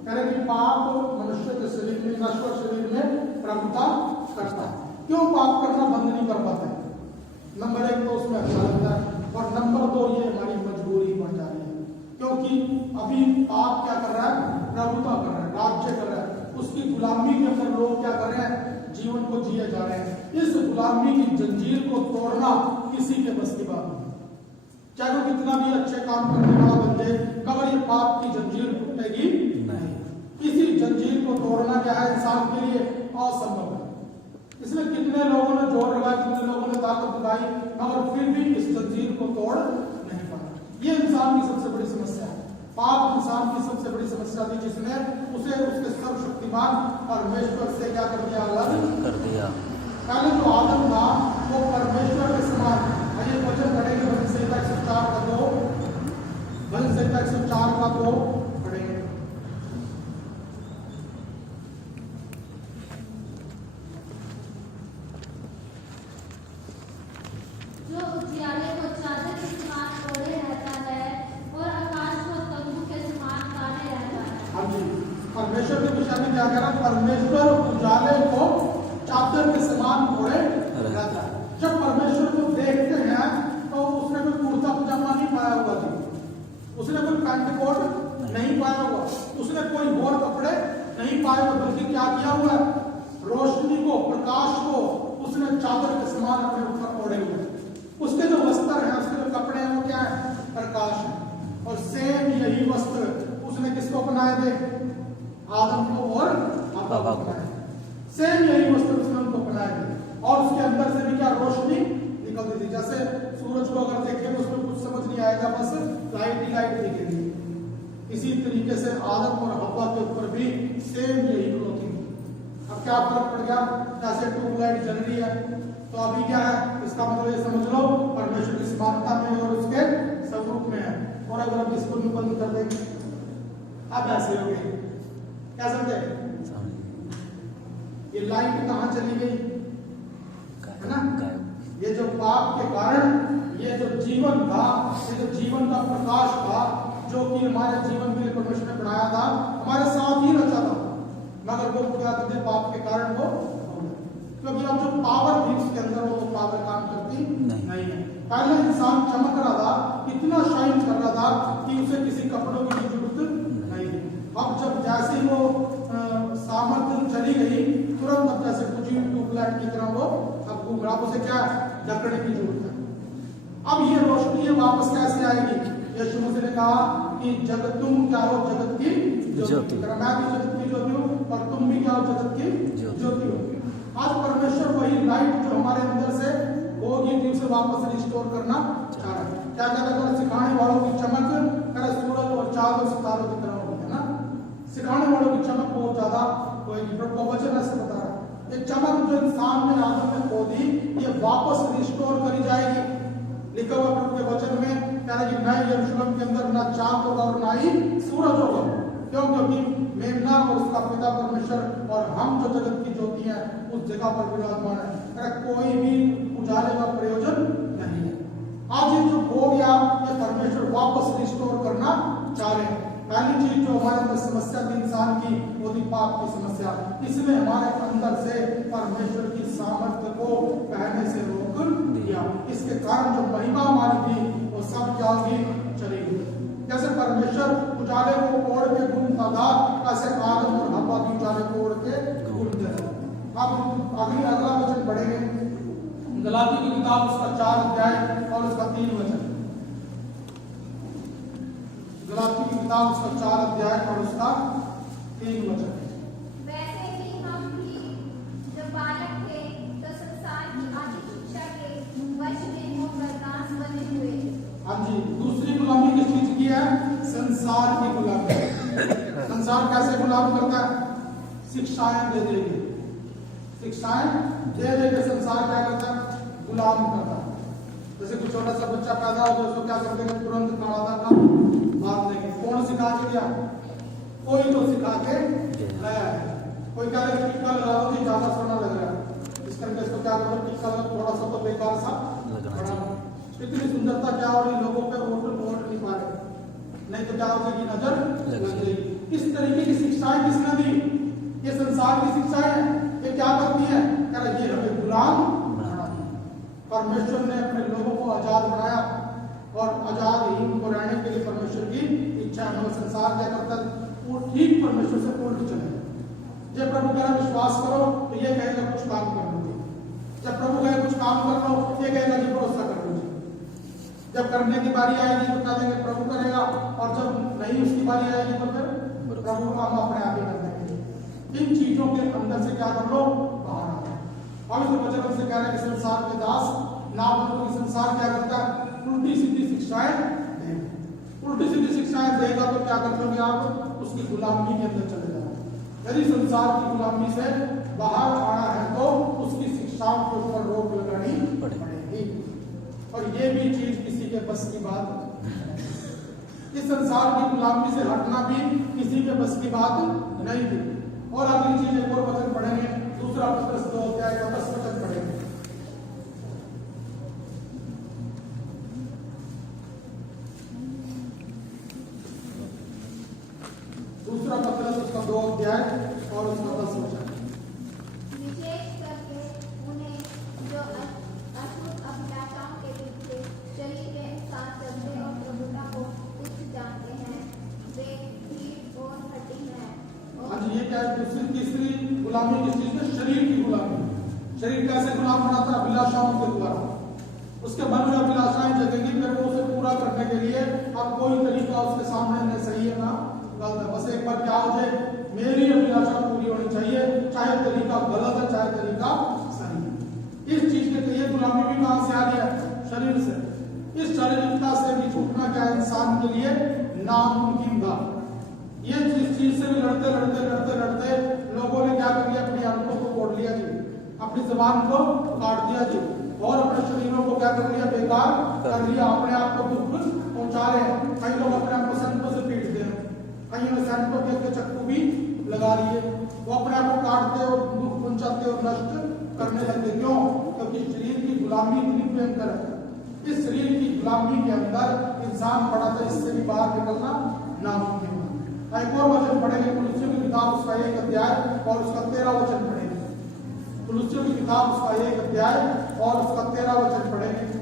कह रहे कि पाप मनुष्य के शरीर में, नश्वर शरीर में प्रभुता करता है। क्यों पाप करना बंद नहीं कर पाते? नंबर 1 तो उसमें अच्छा लगता है, और नंबर 2 ये हमारी मजबूरी बन जा रही है, क्योंकि अभी पाप क्या कर रहा है? प्रभुता कर रहा है, राज्य कर रहा है। उसकी गुलामी के अंदर लोग क्या कर रहे हैं? जीवन को जिए जा रहे हैं। इस गुलामी की जंजीर को तोड़ना किसी के बस की बात नहीं, चाहे वो कितना भी अच्छे काम करने वाला बन जाए, मगर ये पाप की जंजीर टूटेगी नहीं। इसी जंजीर को तोड़ना क्या है? इंसान के लिए असंभव है। इसमें कितने लोगों ने जोर लगाया, कितने लोगों ने ताकत दिखाई, मगर फिर भी इस जंजीर को तोड़ नहीं पाया। ये इंसान की सबसे बड़ी समस्या है। पाप इंसान की सबसे बड़ी समस्या थी, जिसने उसे उसके सर्वशक्तिमान परमेश्वर से क्या कर दिया? अलग कर दिया। पहले जो आदम था वो परमेश्वर के समान। ये वचन पढ़ेंगे भजन संहिता 104 का 2, भजन संहिता 104 का 2 पढ़ेंगे। जो उजियाले को चादर के समान ओढ़े रहता है और आकाश को तंबू के समान ताने रहता है। हाँ जी, परमेश्वर के विषय में क्या कह रहा है? परमेश्वर उजाले को चादर के समान ओढ़े रहता है। जब परमेश्वर को देखते हैं तो उसने कोई कुर्ता पजामा नहीं पाया हुआ था, उसने कोई पैंट कोट नहीं पाया हुआ, उसने कोई और कपड़े नहीं पाए हुए, बल्कि क्या किया हुआ है? रोशनी को, प्रकाश को उसने चादर के समान अपने ऊपर ओढ़े हुए। उसके जो वस्त्र हैं, उसके जो कपड़े हैं, वो क्या है? प्रकाश है। और सेम यही वस्त्र उसने किसको बनाए थे? आदम को और हव्वा को बनाए। सेम यही वस्त्र उसने उनको बनाए थे, और उसके अंदर से भी क्या रोशनी निकलती थी। जैसे सूरज को अगर देखें उसमें कुछ समझ नहीं आएगा, बस लाइट ही लाइट दिखेगी। इसी तरीके से आदम और हव्वा के ऊपर भी सेम यही क्लोथिंग थी। अब क्या फर्क पड़ गया? जैसे ट्यूबलाइट जल रही है तो अभी क्या है? इसका मतलब ये समझ लो परमेश्वर की समानता में और उसके स्वरूप में है। और अगर हम इसको भी बंद कर देंगे, अब ऐसे हो गए, क्या समझे? ये लाइट कहाँ चली गई? है ना? ये जो पाप के कारण ये जो जीवन था, ये जो जीवन का प्रकाश था, जो कि हमारे जीवन के लिए परमेश्वर ने बनाया था, हमारे साथ ही रचा था, मगर वो क्या करते? पाप के कारण वो, क्योंकि अब जो पावर थी उसके अंदर, वो तो पावर काम करती नहीं है। पहले इंसान चमक रहा था, इतना शाइन कर रहा था कि उसे किसी कपड़ों की जरूरत नहीं थी। अब जब जैसे ही वो सामर्थ्य चली गई, तुरंत अब जैसे कुछ ट्यूबलाइट की तरह वो अब घूम रहा, उसे क्या जकड़ने की जरूरत है। अब ये रोशनी वापस कैसे आएगी? यीशु मसीह ने कहा कि जगत, तुम क्या हो? जगत की ज्योति। मैं भी जगत की ज्योति हूँ और तुम भी क्या हो? जगत की ज्योति हो। आज परमेश्वर वही लाइट जो हमारे अंदर से होगी थी उसे वापस रिस्टोर करना चाह रहा है। क्या कहता है? सिखाने वालों की चमक सूरज और चांद और सितारों की तरह होगी, है ना? सिखाने वालों की चमक बहुत ज्यादा होगी। प्रभु वचन ऐसे बता रहा है, ये चमक जो इंसान ने आदम में खो दी, ये वापस रिस्टोर करी जाएगी। लिखा हुआ प्रभु के वचन में कह रहा है कि नए यरूशलेम के अंदर ना चांद होगा और ना ही सूरज होगा। क्यों? क्योंकि मेमना और उसका पिता परमेश्वर और हम जो जगत की ज्योति है उस जगह पर विराजमान है। कोई भी उजाले का प्रयोजन नहीं है। आज ये जो हो गया, ये परमेश्वर वापस रिस्टोर करना चाह रहे हैं। पहली चीज जो हमारे अंदर समस्या थी इंसान की, वो थी पाप की समस्या, इसने हमारे अंदर से परमेश्वर की सामर्थ्य को बहने से रोक दिया। इसके कारण जो महिमा हमारी थी वो सब क्या होगी, चली गई। जैसे परमेश्वर उजाले को ओढ़ के घूमता था, ऐसे आदम और हव्वा की उजाले को ओढ़ के घूमते थे। अब अगला वचन पढ़ेंगे, गलाती की किताब उसका 4 अध्याय और उसका 3 वचन। गलाती की किताब उसका 4 अध्याय और उसका 3 वचन। वैसे ही हम भी जब बालक थे तो संसार की आदि शिक्षा के वश में होकर दास बने हुए। हाँ जी, दूसरी गुलामी किस चीज की है, संसार की गुलामी। संसार कैसे गुलाम करता है, शिक्षाएं दे देगी, शिक्षाएं दे देके संसार क्या करता है, गुलाम करता है। जैसे कोई छोटा सा बच्चा पैदा हो तो उसको क्या करते हैं, तुरंत काढ़ा का बांध देंगे। कौन सिखा के दिया, कोई तो सिखा के लाया है। कोई कह रहा है टीका लगा दो तो ज्यादा सोना लग रहा है, इस करके इसको क्या करो, टीका लगा, थोड़ा सा तो बेकार सा बड़ा। इतनी सुंदरता क्या हो रही, लोगों पे वोट नहीं पा रहे, नहीं तो क्या हो जाएगी, नजर लग जाएगी। इस तरीके की शिक्षाएं किसने दी, ये संसार की शिक्षाएं हैं। ये क्या करती है, कह रहा ये हमें गुलाम बनाती है। परमेश्वर ने अपने लोगों को आजाद बनाया और आजाद ही उनको रहने के लिए परमेश्वर की इच्छा है। संसार क्या करता है, वो ठीक परमेश्वर से उल्ट चलेगा। जब प्रभु कह रहा विश्वास करो तो ये कहेगा कुछ काम कर लो, जब प्रभु कहे कुछ काम कर लो ये कहेगा कि भरोसा कर लो। जब करने की बारी आएगी तो क्या देंगे, प्रभु करेगा, और जब नहीं उसकी बारी आएगी तो फिर प्रभु हम अपने आप ही कर देंगे। इन चीजों के अंदर से क्या कर लो, बाहर आ जाओ। अब इस वचन से कह रहे हैं कि संसार के दास ना बनो, कि संसार क्या करता है, उल्टी सीधी शिक्षाएं देगा। उल्टी सीधी शिक्षाएं देगा तो क्या कर लोगे आप, उसकी गुलामी के अंदर चले जाओगे। यदि संसार की गुलामी से बाहर आना है तो उसकी शिक्षाओं के ऊपर रोक लगानी पड़ेगी। और ये भी चीज किसी के बस की बात नहीं। इस संसार की गुलामी से हटना भी किसी के बस की बात नहीं थी। और अगली चीज एक और वचन पढ़ेंगे, दूसरा पत्रस 2 अध्याय का 10 वचन पढ़ेंगे। दूसरा पत्रस उसका 2 अध्याय और उसका 10 वचन। विशेष करके उन्हें जो अशुद्ध अभिलाषाओं के पीछे शरीर के साथ चलते और प्रभुता को तुच्छ जानते हैं, वे कीट और हड्डी हैं। हाँ जी, ये क्या है, दूसरी तीसरी गुलामी किस चीज में, शरीर की गुलामी। शरीर कैसे गुलाम बनाता है, अभिलाषाओं के द्वारा। उसके मन में अभिलाषाएं जगेंगी, फिर वो उसे पूरा करने के लिए अब कोई तरीका उसके सामने न सही है ना गलत है। बस एक बार क्या हो जाए, मेरी अभिलाषा पूरी होनी चाहिए, चाहे तरीका गलत है चाहे तरीका सही है। इस चीज के लिए गुलामी भी कहां से आ रही है, शरीर से। इस शारीरिकता से भी छूटना क्या इंसान के लिए नामुमकिन था। ये जिस चीज से भी लड़ते लड़ते लड़ते लड़ते लोगों ने क्या कर लिया, अपनी आंखों को तोड़ लिया जी, अपनी जबान को काट दिया जी, और अपने शरीरों को क्या कर लिया, बेकार कर लिया, अपने आप को दुख पहुंचा रहे हैं। कई लोग अपने आप को सैनिकों से पीटते हैं, कई ने सैनिकों के चक्कू भी लगा लिए, वो अपने आप को काटते और दुख पहुंचाते और नष्ट करने लगते। क्यों, क्योंकि शरीर की गुलामी इतनी भयंकर है। इस शरीर की गुलामी के अंदर इंसान पड़ा था, इससे भी बाहर निकलना नामुमकिन है। एक और वचन पढ़ेंगे, कुलुस्सियों की किताब उसका 1 अध्याय और उसका 13 वचन पढ़ेंगे। कुलुस्सियों की किताब उसका 1 अध्याय और उसका 13 वचन पढ़ेंगे।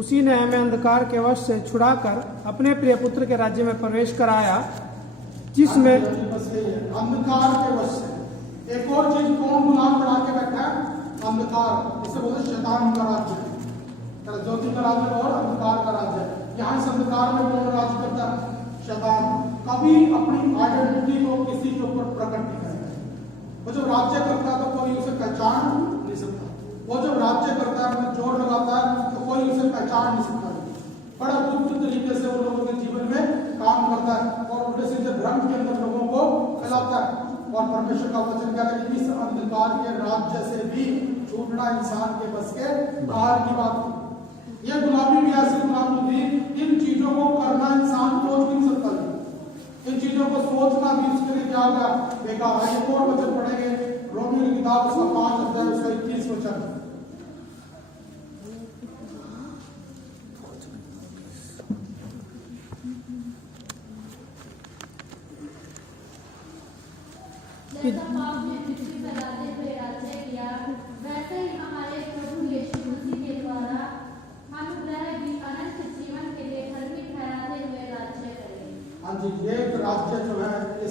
उसी ने हमें अंधकार के वश से छुड़ाकर अपने प्रिय पुत्र के राज्य में प्रवेश कराया, जिसमें अंधकार के वश से। एक और चीज कौन गुलाम बना के बैठा है, अंधकार। इसे बोलते शैतान का राज्य, ज्योति का राज्य और अंधकार का राज्य। यहाँ इस अंधकार में कौन राज करता है, शैतान। कभी अपनी आइडेंटिटी को किसी के ऊपर प्रकट नहीं करता। वो जब राज्य करता है तो कोई उसे पहचान नहीं सकता। वो जब राज्य करता है, अपने जोर लगाता है तो कोई उसे पहचान नहीं सकता। बड़ा गुप्त तरीके से वो लोगों के जीवन में काम करता है और उल्टे सीधे भ्रम के अंदर लोगों को फैलाता है। और परमेश्वर का वचन कहता है कि इस अंधकार के राज्य से भी छूटना इंसान के बस के बाहर की बात है। ये गुलामी भी ऐसी गुलामी थी, इन चीजों को करना इंसान सोच भी नहीं सकता था। इन चीजों को सोचना भी उसके लिए क्या होगा, बेकार है। एक और वचन पढ़ेंगे, रोमियो की किताब उसका 5 अध्याय उसका 21 वचन।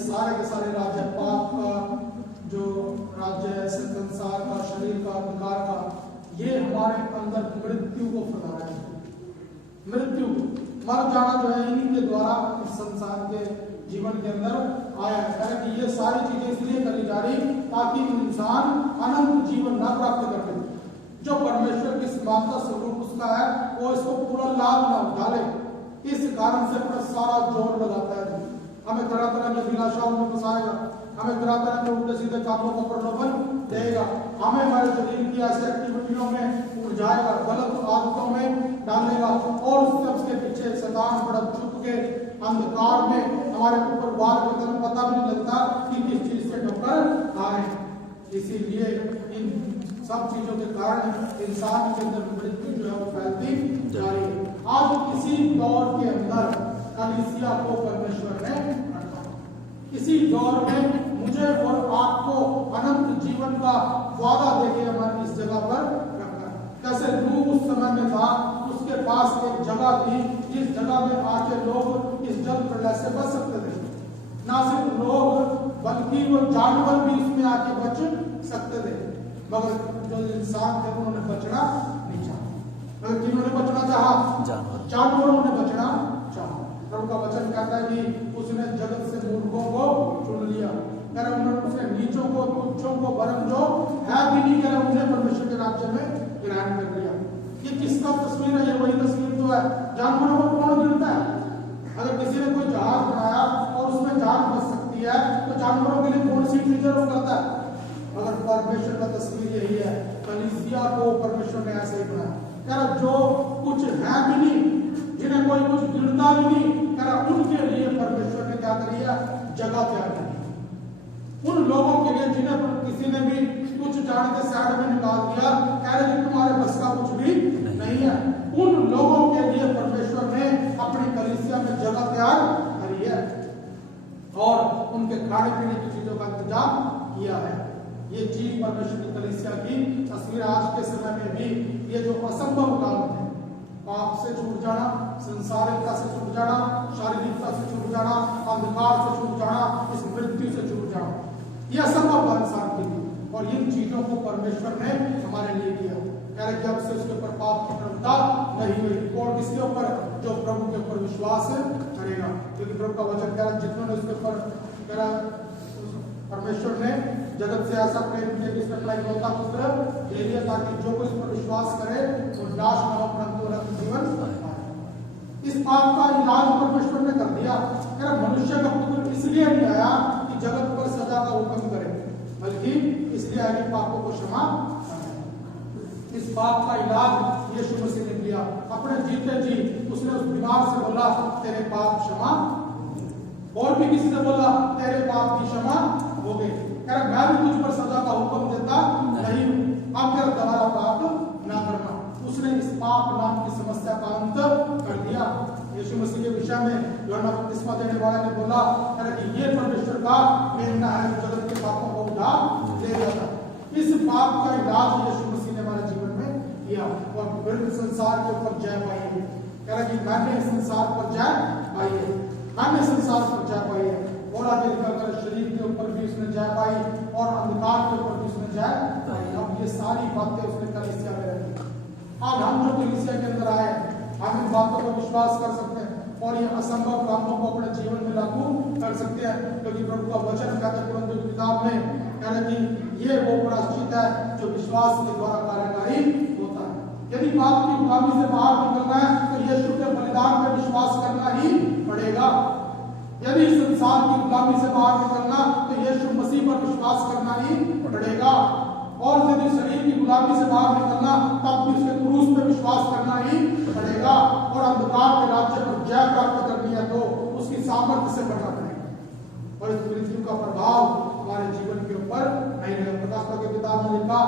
सारे के सारे राज्य, पाप का जो राज्य है, संसार का, शरीर का, अंधकार का, ये हमारे अंदर मृत्यु को फैलाया है। मृत्यु, मर जाना जो है इन्हीं के द्वारा इस संसार के जीवन के अंदर आया है कि ये सारी चीजें इसलिए करी जा रही ताकि इंसान अनंत जीवन न प्राप्त कर ले। जो परमेश्वर की समानता स्वरूप उसका है वो इसको पूरा लाभ ना उठा ले। इस कारण से अपना सारा जोर लगाता है। हमें तरह तरह की अभिलाषाओं में फंसाएगा, हमें तरह तरह के उल्टे सीधे कामों को प्रलोभन देगा, हमें हमारे शरीर की ऐसी एक्टिविटियों में उलझाएगा, गलत आदतों में डालेगा और उसके पीछे शैतान बड़ा छुप के अंधकार में हमारे ऊपर वार के तरफ पता भी नहीं लगता कि किस चीज से ठोकर आए। इसीलिए इन सब चीजों के कारण इंसान के अंदर मृत्यु जो है वो फैलती जा रही है। आज इसी दौर के अंदर कलीसिया को परमेश्वर ने रखा। इसी दौर में मुझे और आपको अनंत जीवन का वादा देके हमारी इस जगह पर रखा। कैसे नूह उस समय में था, उसके पास एक जगह थी जिस जगह में आके लोग इस जल प्रलय से बच सकते थे। ना सिर्फ लोग बल्कि वो जानवर भी इसमें आके बच सकते थे, मगर जो इंसान थे उन्होंने बचना नहीं चाहा। मगर किन्होंने बचना चाहा? जानवरों ने बचना चाहा। प्रभु का वचन कहता है कि उसने जगत से मूर्खों को चुन लिया, कह रहे उन्होंने उसने नीचों को, तुच्छों को, वरन जो है भी नहीं, कह रहे उन्हें परमेश्वर के राज्य में ग्रहण कर लिया। ये किसका तस्वीर है? ये वही तस्वीर तो है। जानवरों को कौन गिनता है? अगर किसी ने कोई जहाज बनाया और उसमें जान बच सकती है तो जानवरों के लिए कौन सी रिजर्व करता है? अगर परमेश्वर का तस्वीर यही है, कलीसिया को परमेश्वर ने ऐसे ही बनाया। कह रहा जो कुछ है भी नहीं, जिन्हें कोई कुछ गिनता भी नहीं, कह रहा उनके लिए परमेश्वर ने क्या करी है? जगह तैयार की। उन लोगों के लिए जिन्हें किसी ने भी कुछ जान के साइड में निकाल दिया, कह रहे कि तुम्हारे बस का कुछ भी नहीं है, उन लोगों के लिए परमेश्वर ने अपनी कलीसिया में जगह तैयार करी है और उनके खाने पीने की चीजों का इंतजाम किया है। ये चीज परमेश्वर की कलीसिया की तस्वीर। आज के समय में भी ये जो असंभव काम है, पाप से छूट जाना, संसारिकता से छूट जाना, शारीरिकता से छूट जाना, अंधकार से छूट जाना, इस मृत्यु से छूट जाना, ये असंभव था इंसान के लिए। और इन चीजों को परमेश्वर ने हमारे लिए किया। कह रहे कि अब से उसके ऊपर पाप की प्रवृत्ता नहीं हुई। और किसके ऊपर? जो प्रभु के ऊपर विश्वास करेगा। क्योंकि प्रभु का वचन कह रहा जिन्होंने उसके ऊपर कह रहा परमेश्वर ने जगत से ऐसा प्रेम किया कि इसने अपना इकलौता पुत्र दे दिया ताकि जो कोई इस पर विश्वास करे वो नाश न हो परंतु अनंत जीवन पाए। इस पाप का इलाज परमेश्वर ने कर दिया। कह रहा मनुष्य का पुत्र इसलिए नहीं आया कि जगत पर सजा का हुक्म करे, बल्कि इसलिए आया कि पापों को क्षमा करे। इस पाप का इलाज यीशु मसीह ने किया। अपने जीते जी उसने उस बीमार से बोला तेरे पाप क्षमा, और भी किसी से बोला तेरे पाप की क्षमा हो गए। कह रहा मैं भी तुझ पर सजा का हुक्म देता नहीं हूं, अब तेरा दोबारा पाप ना करना। उसने इस पाप नाम की समस्या का अंत कर दिया। यीशु मसीह के विषय में यूहन्ना बपतिस्मा देने वाले ने बोला कि ये परमेश्वर का मेमना है जो जगत के पापों को उठा ले जाता। इस पाप का इलाज यीशु मसीह ने हमारे जीवन में किया और फिर संसार के ऊपर जय पाई है। कह रहा कि मैंने संसार पर जय पाई है, मैंने संसार पर जय पाई है। और आगे लिखा कर शरीर के ऊपर भी उसने जय पाई और अंधकार के ऊपर भी उसने जय पाई। अब ये सारी बातें उसने कलीसिया में रखी। आज हम जो कलीसिया के अंदर आए हम इन बातों पर विश्वास कर सकते हैं और ये असंभव कामों को अपने जीवन में लागू कर सकते हैं। क्योंकि प्रभु का वचन कहता है कुरिन्थियों की किताब में, कह रहे कि ये वो प्रायश्चित है जो विश्वास के द्वारा कार्यकारी होता है। यदि पाप की गुलामी से बाहर निकलना है तो यीशु के बलिदान पर विश्वास करना ही पड़ेगा। यदि संसार की गुलामी से बाहर निकलना तो यीशु मसीह पर विश्वास करना ही पड़ेगा। और यदि शरीर की गुलामी से बाहर निकलना तब भी उसके क्रूस पे विश्वास करना ही पड़ेगा। और अंधकार के राज्य पर जय प्राप्त करनी है तो उसकी सामर्थ्य से बढ़ना पड़ेगा और इस मृत्यु का प्रभाव हमारे जीवन के ऊपर नहीं रहेगा। प्रकाशित की किताब में लिखा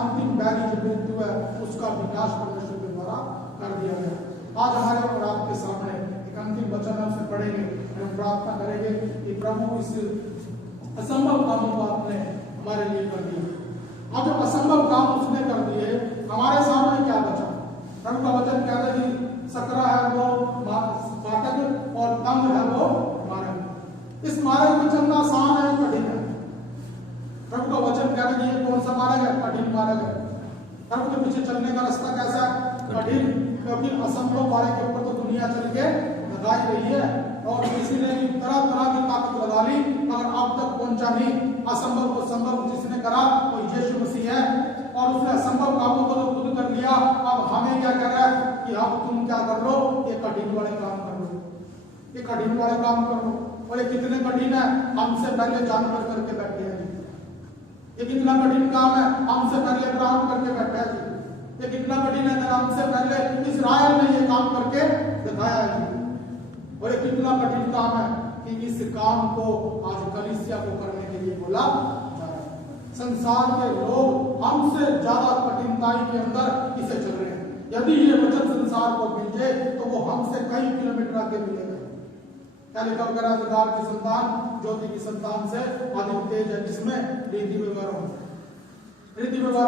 अंतिम बैरी जो मृत्यु है उसका विनाश परमेश्वर के द्वारा कर दिया गया। आज हमारे और आपके सामने एक अंतिम वचन हम से पढ़ेंगे, हम प्रार्थना करेंगे कि प्रभु इस असंभव कामों को आपने हमारे लिए कर दिया। अब जब असंभव काम उसने कर दिए हमारे सामने क्या बचा? प्रभु का वचन कहता है कि सकरा है वो फाटक और तंग है वो मार्ग। इस मार्ग में चलना पीछे चलने का रास्ता कैसा है? कठिन, क्योंकि असंभव वाले के ऊपर तो दुनिया चल के लगाई रही है और किसी ने भी तरह तरह की ताकत लगा ली मगर अब तक पहुंचा नहीं। असंभव को संभव जिसने करा वो यीशु मसीह है और उसने असंभव कामों को तो खुद कर लिया। अब हमें क्या कह रहा है कि अब तुम क्या कर लो, ये कठिन वाले काम कर लो, ये कठिन वाले काम कर लो। और ये कितने कठिन है, हमसे पहले जानवर करके बैठे हैं। ये कितना कठिन काम है, हमसे पहले अब्राहम करके बैठा है जी। ये कितना कठिन है, हमसे पहले इस्राएल ने ये काम करके दिखाया है जी। और ये कितना कठिन काम है कि इस काम को आज कलीसिया को करने के लिए बोला जा रहा है। संसार के लोग हमसे ज्यादा कठिनाई के अंदर इसे चल रहे हैं। यदि ये वचन संसार को मिल जाए तो वो हमसे कई किलोमीटर आगे मिलेगा। क्या लिखा होगा, अधिकार की संतान ज्योति की संतान से अधिक तेज है, जिसमें रीति व्यवहारों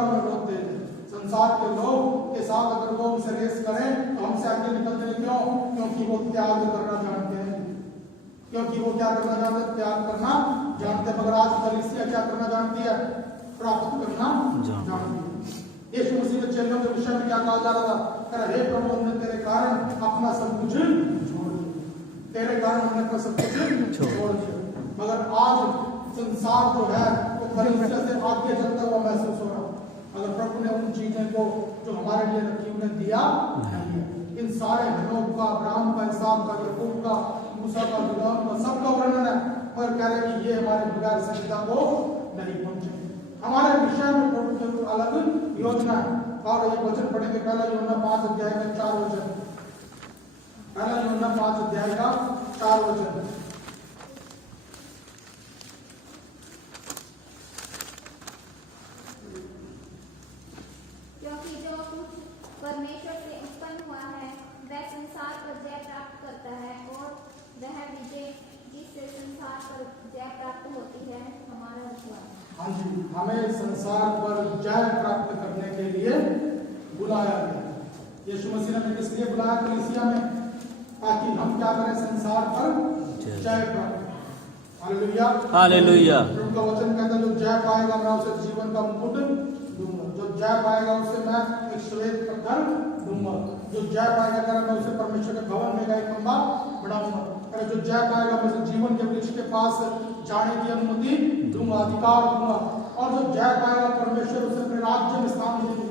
में बहुत तेज है। संसार के लोग के साथ अगर वो उनसे रेस करें तो हमसे आगे निकलते हैं। क्यों? क्योंकि वो त्याग करना जानते हैं, क्योंकि वो क्या करना जानते हैं, त्याग करना जानते हैं। मगर आज कलीसिया क्या करना जानती है, प्राप्त करना जानती है। यीशु मसीह के चेलों के विषय में क्या कहा जा रहा था, कह हे प्रभु हमने तेरे कारण अपना सब कुछ छोड़ दिया, तेरे कारण हमने अपना सब कुछ छोड़ दिया। मगर आज संसार जो है वो कलीसिया से आगे चलता हुआ महसूस हो रहा है। अगर प्रभु ने उन चीजों को जो हमारे लिए रखी उन्हें दिया नहीं है। इन सारे हनोक का, अब्राहम का, इसहाक का, याकूब का, मूसा का, गुलाम का, सबका वर्णन है। पर कह रहे कि ये हमारे बगैर सजदा को नहीं पहुंचे। हमारे विषय में प्रभु की अलग योजना है। और ये वचन पढ़ेंगे पहला यूहन्ना 5 अध्याय का 4 वचन, पहला यूहन्ना 5 अध्याय का 4 वचन। क्योंकि जो कुछ परमेश्वर से उत्पन्न हुआ है वह संसार पर जय प्राप्त करता है और वह विजय जिससे संसार पर जय प्राप्त होती है हमारा विश्वास। हाँ जी, हमें संसार पर जय प्राप्त करने के लिए बुलाया गया। यीशु मसीह ने किस लिए बुलाया कलीसिया में, ताकि हम क्या करें, संसार पर जय प्राप्त। Hallelujah, hallelujah. प्रभु का वचन कहता है जो जय पाएगा मैं उसे जीवन का मुकुट दूंगा, जो जय पाएगा उसे मैं एक श्वेत पत्थर दूंगा, जो जय पाएगा कर मैं उसे परमेश्वर के भवन में का एक खंभा बनाऊंगा, अरे जो जय पाएगा मैं उसे जीवन के वृक्ष के पास जाने की अनुमति दूंगा, अधिकार दूंगा। और जो जय पाएगा परमेश्वर उसे अपने राज्य में स्थान देंगे।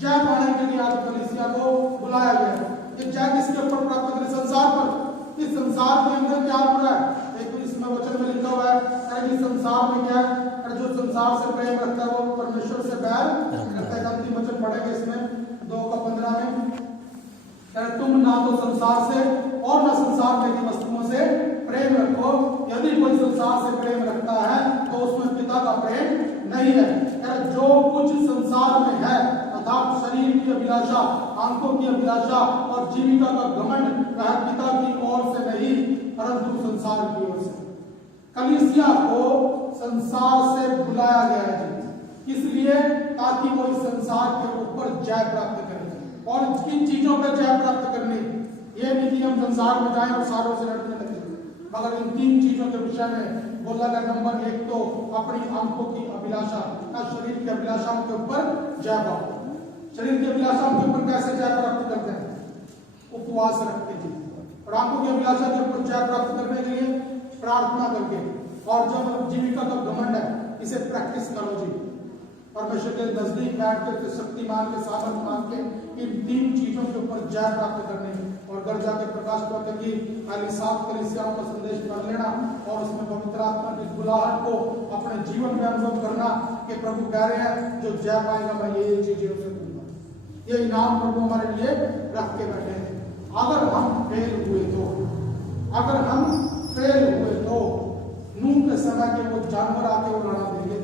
जय पाने के लिए आज कलीसिया को बुलाया गया है। ये जय किसके ऊपर प्राप्त करें, संसार पर। इस संसार के अंदर क्या हो रहा है, एक इसमें वचन में लिखा हुआ है कि संसार में क्या है, जो संसार से प्रेम रखता है वो परमेश्वर से बैर रखता है। अंतिम वचन पढ़ेंगे इसमें 2:15 में, तुम ना तो संसार से और ना संसार में की वस्तुओं से प्रेम रखो। यदि कोई संसार से प्रेम रखता है तो उसमें पिता का प्रेम नहीं है। जो कुछ संसार में है अर्थात शरीर की अभिलाषा, आंखों की अभिलाषा और जीविका का घमंड वह पिता की ओर से नहीं परंतु संसार की ओर से। कलीसिया को संसार से बुलाया गया है इसलिए ताकि वो इस संसार के ऊपर जय प्राप्त करे। और किन चीजों पर जय प्राप्त करनी, ये नहीं कि हम संसार में जाएं और सारों से लड़ने लगे, मगर इन 3 चीजों के विषय में बोला गया। नंबर 1 तो अपनी आंखों की अभिलाषा, शरीर की अभिलाषाओं के ऊपर जय पाओ। शरीर की अभिलाषाओं के ऊपर कैसे जय प्राप्त करते हैं, उपवास रखते हैं। और आंखों की अभिलाषा के ऊपर जय प्राप्त करने के लिए प्रार्थना करके। और जो जीविका का घमंड है इसे प्रैक्टिस करो जी, परमेश्वर के नजदीक बैठ के शक्तिमान के सामर्थ मान के इन 3 चीजों के ऊपर जय प्राप्त करने। और घर जाके प्रकाश पाते की पहली 7 कलीसियाओं का संदेश पढ़ लेना और उसमें पवित्र आत्मा की बुलाहट को अपने जीवन में अनुभव करना कि प्रभु कह रहे हैं जो जय पाएगा मैं ये चीजें उसे दूंगा। ये इनाम प्रभु हमारे लिए रख के बैठे हैं। अगर हम फेल हुए तो नूह के समय के वो जानवर आके वो लड़ा देंगे।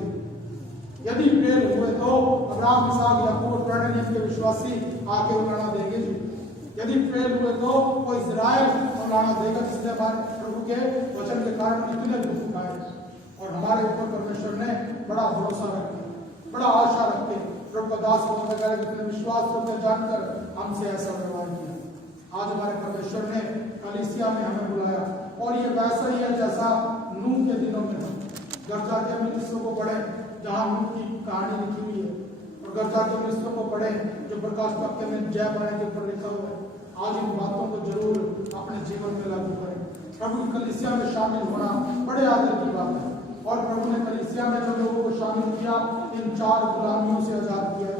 यदि फेल हुए तो अब्राहम, इसहाक, याकूब और प्रणयन के विश्वासी आके वो लड़ा देंगे जी। यदि फेल हुए तो वो इजराइल और लड़ा देगा जिसने हमारे प्रभु के वचन के कारण इतने दुख पाए। और हमारे ऊपर परमेश्वर ने बड़ा भरोसा रखे, बड़ा आशा रखे। प्रभु का दास जितने विश्वास होकर जानकर हमसे ऐसा व्यवहार किया। आज हमारे परमेश्वर ने कलीसिया में हमें बुलाया और ये वैसा ही है जैसा नूह के दिनों में। घर जाके हम किस्सों को पढ़े जहां नूह की कहानी लिखी हुई है और अगर जाकर हम इसको को पढ़े जो प्रकाश वाक्य में जय बने के ऊपर लिखा हुआ है, आज इन बातों को जरूर अपने जीवन में लागू करें। प्रभु की कलीसिया में शामिल होना बड़े आदर की बात है, और प्रभु ने कलीसिया में जब लोगों को शामिल किया, इन 4 गुलामियों से आजाद किया,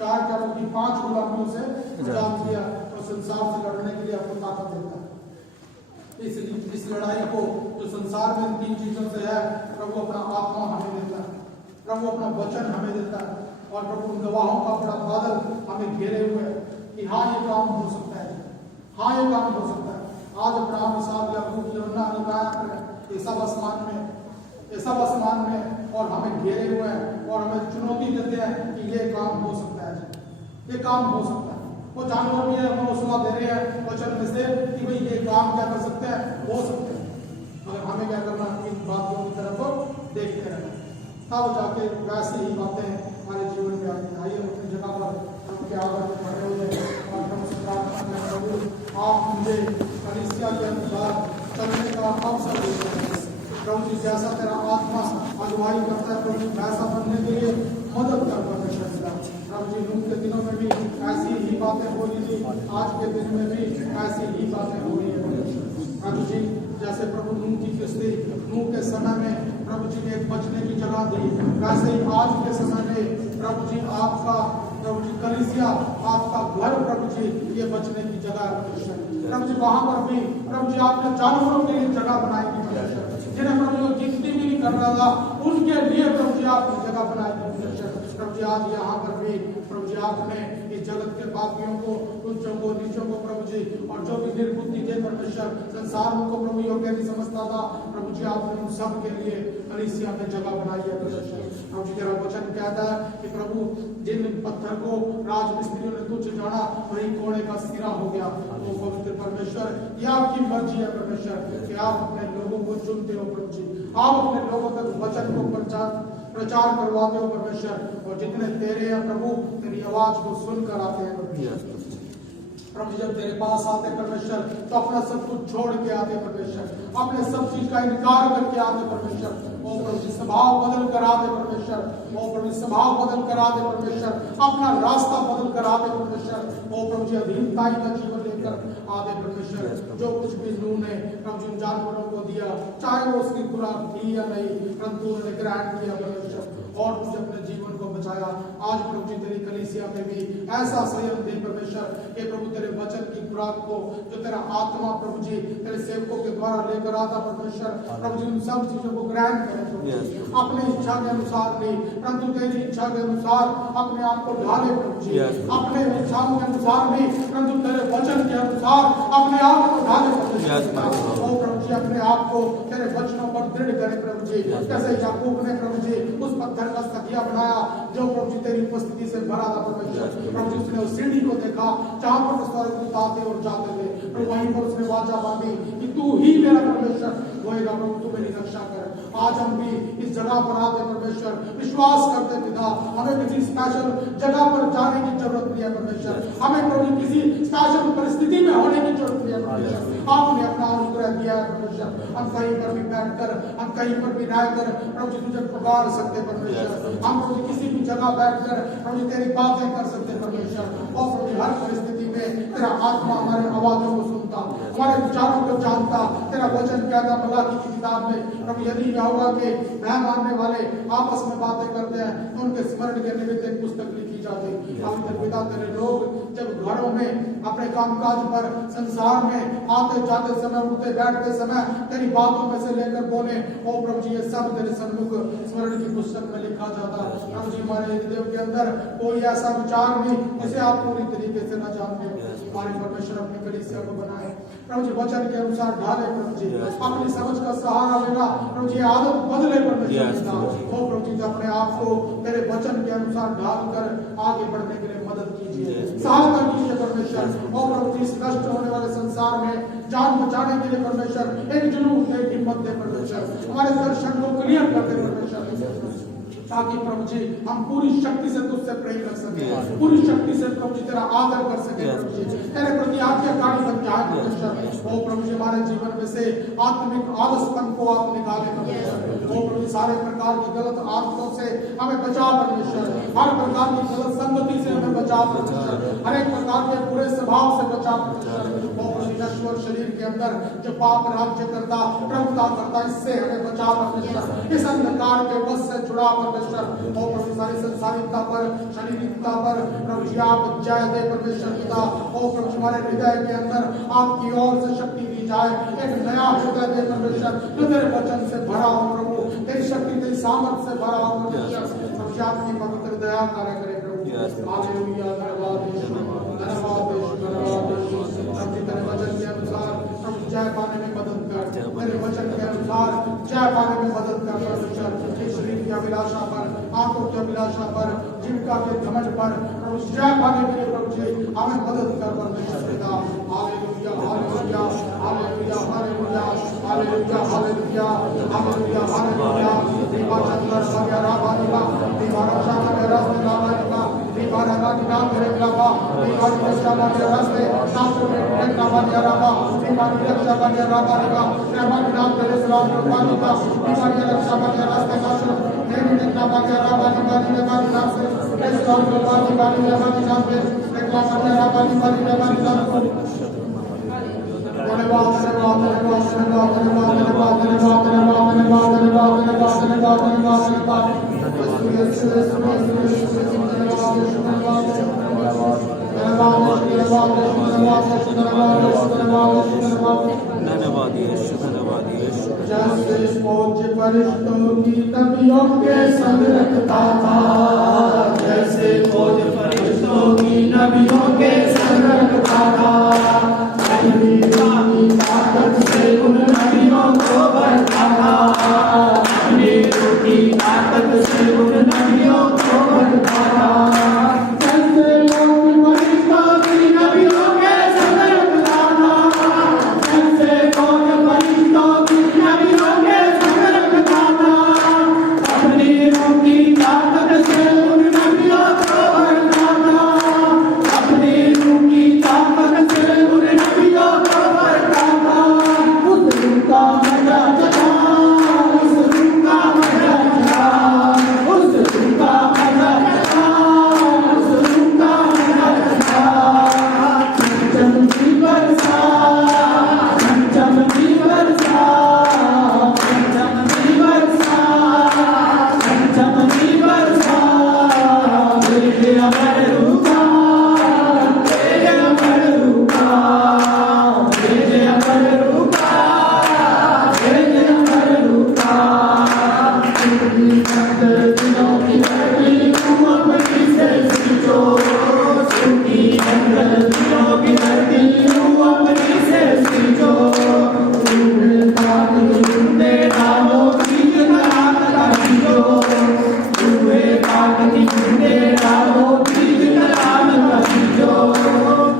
4 क्या बल्कि 5 गुलामियों से आजाद किया, और संसार से लड़ने के लिए आपको ताकत देता है। इस लड़ाई को जो संसार में इन 3 चीजों से है, प्रभु अपना आत्मा हमें देता है, प्रभु अपना वचन हमें देता है, और प्रभु उन गवाहों का बड़ा बादल हमें घेरे हुए है कि हाँ ये काम हो सकता है, हाँ ये काम हो सकता है। आज अब्राहम, इसहाक, याकूब, यूहन्ना, ये सब आसमान में और हमें घेरे हुए हैं, और हमें चुनौती देते हैं कि ये काम हो सकता है, ये काम हो सकता है। वो जानवर भी हमें हौसला दे रहे हैं वचन में से कि भाई ये काम क्या कर सकते हैं, हो सकते हैं, मगर हमें क्या करना, इन बातों की तरफ देखते रहना, तब जाके वैसे ही बातें हमारे जीवन में आती हैं। आइए अपनी जगह पर आपके आदर में खड़े हो जाए और हमसे प्रार्थना करें, प्रभु आप मुझे कलीसिया के अनुसार चलने का अवसर देते हैं। प्रभु जी जैसा तेरा आत्मा अगुवाई करता है, प्रभु वैसा बनने के लिए मदद कर परमेश्वर। प्रभु जी नूह के दिनों में भी ऐसी ही बातें हो रही थी, आज के दिन में भी ऐसी ही बातें हो रही है। प्रभु जी जैसे प्रभु नूह की किस्ती, नूह के समय में प्रभु जी ने एक बचने की जगह दी, वैसे ही आज के समय में प्रभु जी आपका, प्रभु जी कलीसिया, आपका घर प्रभु जी ये बचने की जगह है। प्रभु जी वहां पर भी प्रभु जी आपने जानवरों के लिए जगह बनाई थी, जिन्हें प्रभु जी गिनती भी नहीं कर रहा था, उनके लिए प्रभु जी आपने जगह बनाई थी। प्रभु जी आज यहाँ पर भी प्रभु जी आपने इस जगत के पापियों को, उच्चों को, नीचों को प्रभु जी, और जो भी निर्बुद्धि थे परमेश्वर, संसार को प्रभु योग्य नहीं समझता था, प्रभु जी आपने उन सब के लिए कलीसिया में जगह बनाई है। प्रभु जी तेरा वचन कहता है कि प्रभु जिन पत्थर को राजमिस्त्रियों ने तुच्छ जाना, वही कोड़े का सिरा हो गया। तो पवित्र परमेश्वर, ये आपकी मर्जी है परमेश्वर कि आप अपने लोगों को चुनते हो प्रभु जी, आप अपने लोगों तक वचन को प्रचार करवाते हो परमेश्वर, और जितने तेरे हैं प्रभु तेरी आवाज को सुनकर आते हैं प्रभु। जब तेरे पास आते परमेश्वर तो अपना सब कुछ छोड़ के आते परमेश्वर, अपने सब चीज का इनकार करके आते परमेश्वर। ओ प्रभु जी स्वभाव बदल कर आते परमेश्वर, ओ प्रभु स्वभाव बदल कर आते परमेश्वर, अपना रास्ता बदल कर आते परमेश्वर। ओ प्रभु जी अधीनताई का जीवन लेकर आते परमेश्वर। जो कुछ भी नूह ने प्रभु जी जानवरों को दिया, चाहे वो उसकी खुराक थी या नहीं, परंतु उन्होंने ग्रहण किया परमेश्वर, और मुझे अपने जीवन को बचाया। आज प्रभु जी तेरी कलीसिया में भी ऐसा संयम दे परमेश्वर कि प्रभु तेरे वचन की खुराक को, जो तेरा आत्मा प्रभु जी तेरे सेवकों के द्वारा लेकर आता परमेश्वर, प्रभु जी उन सब चीजों को ग्रहण करें अपनी इच्छा के अनुसार नहीं, परंतु तेरी इच्छा के अनुसार अपने आप को ढाले प्रभु जी, अपने इच्छाओं के अनुसार नहीं, परंतु तेरे वचन के अनुसार अपने आप को ढाले प्रभु जी, अपने आप को तेरे वचनों पर दृढ़ करे प्रभु जी। जैसे याकूब ने प्रभु जी उस पत्थर का सखिया बनाया जो प्रभु जी तेरी उपस्थिति से भरा था परमेश्वर। प्रभु जी उसने उस सीढ़ी को देखा जहां पर स्वर्गदूत आते और जाते थे, प्रभु वहीं पर उसने वाचा बांधी कि तू ही मेरा परमेश्वर होएगा, प्रभु तू मेरी रक्षा कर। आज हम भी इस जगह पर आते परमेश्वर, विश्वास करते पिता, हमें किसी स्पेशल जगह पर जाने की जरूरत नहीं है परमेश्वर, हमें प्रभु किसी स्पेशल परिस्थिति में होने की जरूरत नहीं है परमेश्वर। आपने अपना अनुग्रह दिया है परमेश्वर, हम कहीं पर भी बैठकर, हम कहीं पर भी रहकर प्रभु जी तुझे पुकार सकते परमेश्वर, हम प्रभु किसी भी जगह बैठकर प्रभु जी तेरी बातें कर सकते परमेश्वर। और प्रभु जी हर परिस्थिति में तेरा आत्मा हमारे आवाजों को सुनता, हमारे विचारों को जानता। तेरा वचन कहता मलाकी की किताब में प्रभु यदि क्या होगा कि वह मानने वाले आपस में बातें करते हैं तो उनके स्मरण के निमित्त एक पुस्तक लिखी जाती। पवित्र पिता तेरे लोग जब घरों में अपने कामकाज पर, संसार में आते जाते समय, उठते बैठते समय तेरी बातों में से लेकर बोले, ओ प्रभु जी ये सब तेरे सन्मुख स्मरण की पुस्तक में लिखा जाता। प्रभु जी हमारे हृदय के अंदर कोई ऐसा विचार नहीं जिसे आप पूरी तरीके से न जानते हो। हमारे परमेश्वर अपनी कलीसिया को बनाए प्रभु जी, वचन के अनुसार ढाले प्रभु जी, अपनी समझ का सहारा लेना प्रभु जी, आदत बदले परमेश्वर। ओ प्रभु जी अपने आप को तेरे वचन के अनुसार ढाल कर आगे बढ़ने के लिए मदद कीजिए, सहायता कीजिए परमेश्वर। ओ प्रभु जी इस नष्ट होने वाले संसार में जान बचाने के लिए परमेश्वर एक जुनून, एक हिम्मत दे परमेश्वर, हमारे दर्शन को क्लियर कर दे परमेश्वर। ताकि प्रभु जी हम पूरी शक्ति से तुझसे प्रेम रख सके, पूरी शक्ति से प्रभु जी तेरा आदर कर सके, प्रभु जी तेरे प्रति आज्ञाकारी बन जाए परमेश्वर। ओ प्रभु जी हमारे जीवन में से आत्मिक आलसपन को आप निकाले परमेश्वर। ओ प्रभु जी सारे प्रकार की गलत आदतों से हमें बचा परमेश्वर, हर प्रकार की गलत संगति से हमें बचा परमेश्वर, हर एक प्रकार के बुरे स्वभाव से बचा परमेश्वर। ओ प्रभु जी नश्वर शरीर के अंदर जो पाप राज्य करता प्रभुता करता इससे हमें बचा परमेश्वर, इस अंधकार के वश से छुड़ा परमेश्वर। ओ प्रभु सारी संसारिकता पर शारीरिकता पर प्रभु जी आप जय दे परमेश्वर पिता। ओ प्रभु जी हमारे हृदय के अंदर आपकी ओर से शक्ति दी जाए, एक नया हृदय दे परमेश्वर जो तेरे वचन से भरा हो प्रभु, तेरी शक्ति तेरी सामर्थ से भरा हो परमेश्वर। प्रभु जी आपकी पवित्र दया कार्य करे प्रभु। हालेलुया धन्यवाद यीशु, धन्यवाद यीशु, धन्यवाद यीशु। प्रभु जी तेरे वचन के अनुसार प्रभु जय पाने में मदद कर, तेरे वचन के अनुसार जय पाने में मदद कर परमेश्वर। इस शरीर की अभिलाषा पर, आंखों की अभिलाषा पर, जीविका के घमंड पर प्रभु जय पाने के लिए प्रभु जी हमें मदद कर परमेश्वर पिता। Hallelujah hallelujah hallelujah hallelujah hallelujah hallelujah hallelujah hallelujah. दीवा चंद्र वगैरह बानिका, दीवा रक्षा वगैरह से बानिका, दीवा रंगा की नाम तेरे लावा, दीवा की रक्षा वगैरह से नाम तेरे रक्षा वगैरह बा, दीवा की रक्षा वगैरह बानिका, प्रेमा की नाम तेरे सलाम बानिका, दीवा की रक्षा वगैरह से नाम तेरे रक्षा वगैरह बानिका, दीवा की नाम से इस नाम को बानिका दीवा की नाम से रक्षा वगैरह बानिका दीवा की नाम से धन्यवाद धन्यवाद धन्यवाद धन्यवाद धन्यवाद धन्यवाद धन्यवाद धन्यवाद धन्यवाद धन्यवाद धन्यवाद धन्यवाद धन्यवाद धन्यवाद यीशु, धन्यवाद यीशु। जैसे पूज्य फरिश्तों की तबियों के संग रखता था, जैसे पूज्य फरिश्तों की नबियों के संग रखता था, अपनी ताकत से उन नबियों को भरता था, अपनी रूह की ताकत से उन नबियों को भरता था। जैसे पूज्य फरिश्तों की नबियों के संग रखता था, जैसे पूज्य फरिश्तों की नबियों के संग रखता था, अपनी रूह की ताकत से उन नबियों को भरता था, अपनी रूह की ताकत से उन नबियों को भरता था। उस रूह का मजा चला, उस रूह का मजा चला, उस रूह का मजा चला, उस रूह का मजा चला। चमचम की बरसा, चमचम की बरसा, चमचम की बरसा, चमचम की बरसा। तेरे अमर रूह का, तेरे अमर रूह का, तेरे अमर रूह का, तेरे अमर रूह का। तेरी अंदर दिलों की धड़कन तू अपनी से सींचो, सुनी अंदर दिलों की धड़कन तू अपनी से सींचो। तूने पानी तूने नामो बीज कलाम का सींचो, तूने पानी तूने नामो बीज कलाम का सींचो।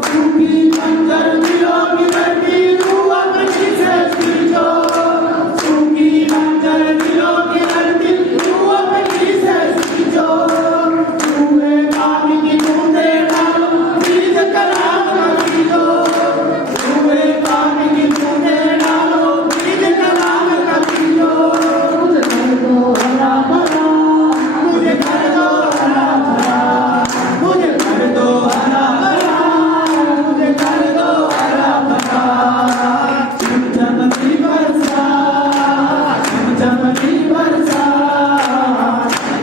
सूखी बंजर दिलों की धड़कन तू अपनी से सींचो, सूखी बंजर दिलों की धड़कन तू अपनी से सींचो। तूने पानी की तूने नामो बीज कलाम का सींचो, तूने पानी की तूने नामो बीज कलाम का सींचो। मुझे कर दो हरा भरा, मुझे कर दो हरा भरा, मुझे कर दो हरा भरा, मुझे कर दो हरा भरा। चमचम की बरसा, चमचम की बरसा,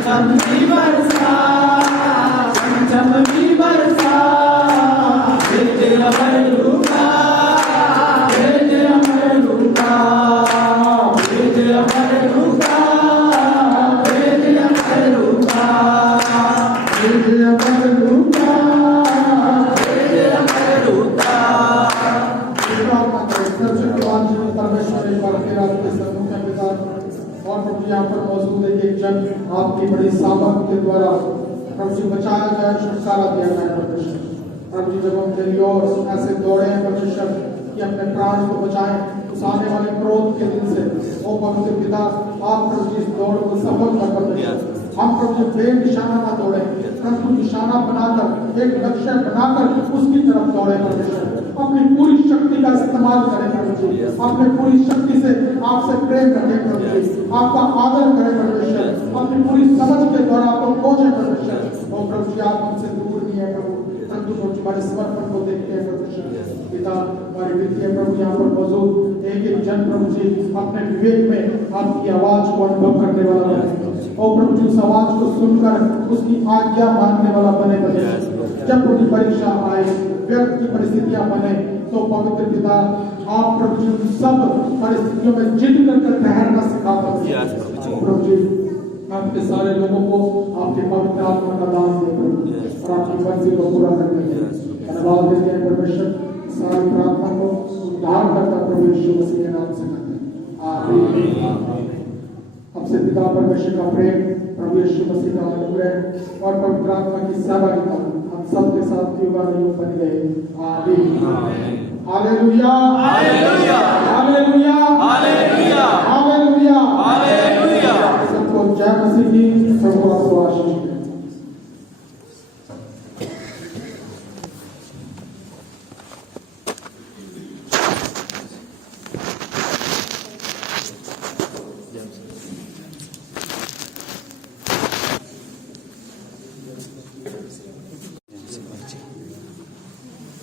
चमचम की बरसा, चमचम की बरसा। तेरे अमर रूह का, तेरे अमर रूह का, तेरे अमर रूह का, तेरे अमर रूह का, तेरे अमर रूह का, तेरे अमर रूह का। परमेश्वर एक बार फिर आपके सम्मुख में पिता और प्रभु यहाँ पर मौजूद है एक जन आपकी बड़ी सामर्थ के द्वारा प्रभु जी बचाया जाए, छुटकारा दिया जाए परमेश्वर। प्रभु जी जब हम तेरी ओर ऐसे दौड़े हैं परमेश्वर, कि अपने प्राण को बचाएं उस आने वाले क्रोध के दिन से। ओ पवित्र पिता, आप प्रभु जी इस दौड़ को सफल कर परमेश्वर। हम प्रभु जी बेनिशाना ना दौड़े, परंतु निशाना बनाकर, एक लक्ष्य बनाकर उसकी तरफ दौड़े परमेश्वर। अपनी पूरी शक्ति का इस्तेमाल करें प्रभु जी, अपनी पूरी शक्ति से आपसे प्रेम रखें प्रभु जी, आपका आदर करें परमेश्वर, अपनी पूरी समझ के द्वारा आपको खोजें परमेश्वर। ओ प्रभु जी, आप हमसे दूर नहीं है प्रभु, परंतु प्रभु जी हमारे समर्पण को देखते हैं परमेश्वर। पिता, हमारे वित्तीय प्रभु यहाँ पर मौजूद एक एक जन प्रभु जी अपने विवेक में आपकी आवाज को अनुभव करने वाला बने। ओ प्रभु जी, उस आवाज को सुनकर उसकी आज्ञा मानने वाला बने परमेश्वर। जब प्रभु परीक्षा आए, व्यर्थ की परिस्थितियां बने, तो पवित्र पिता आप प्रभु जी सब परिस्थितियों में जिद कर ठहरना सिखा दो प्रभु जी। आपके सारे लोगों को आपके पवित्र आत्मा का दान दे और आपकी मर्जी को पूरा करने के धन्यवाद देते हैं परमेश्वर। सारी प्रार्थना को उद्धार करता प्रभु यीशु मसीह के नाम से करते हैं, आमीन। हमसे पिता परमेश्वर का प्रेम, प्रभु यीशु मसीह का अनुग्रह और पवित्र आत्मा की सहभागिता हम सबके साथ युगानुयुग बनी रहे, आमीन। Hallelujah, hallelujah, hallelujah, hallelujah.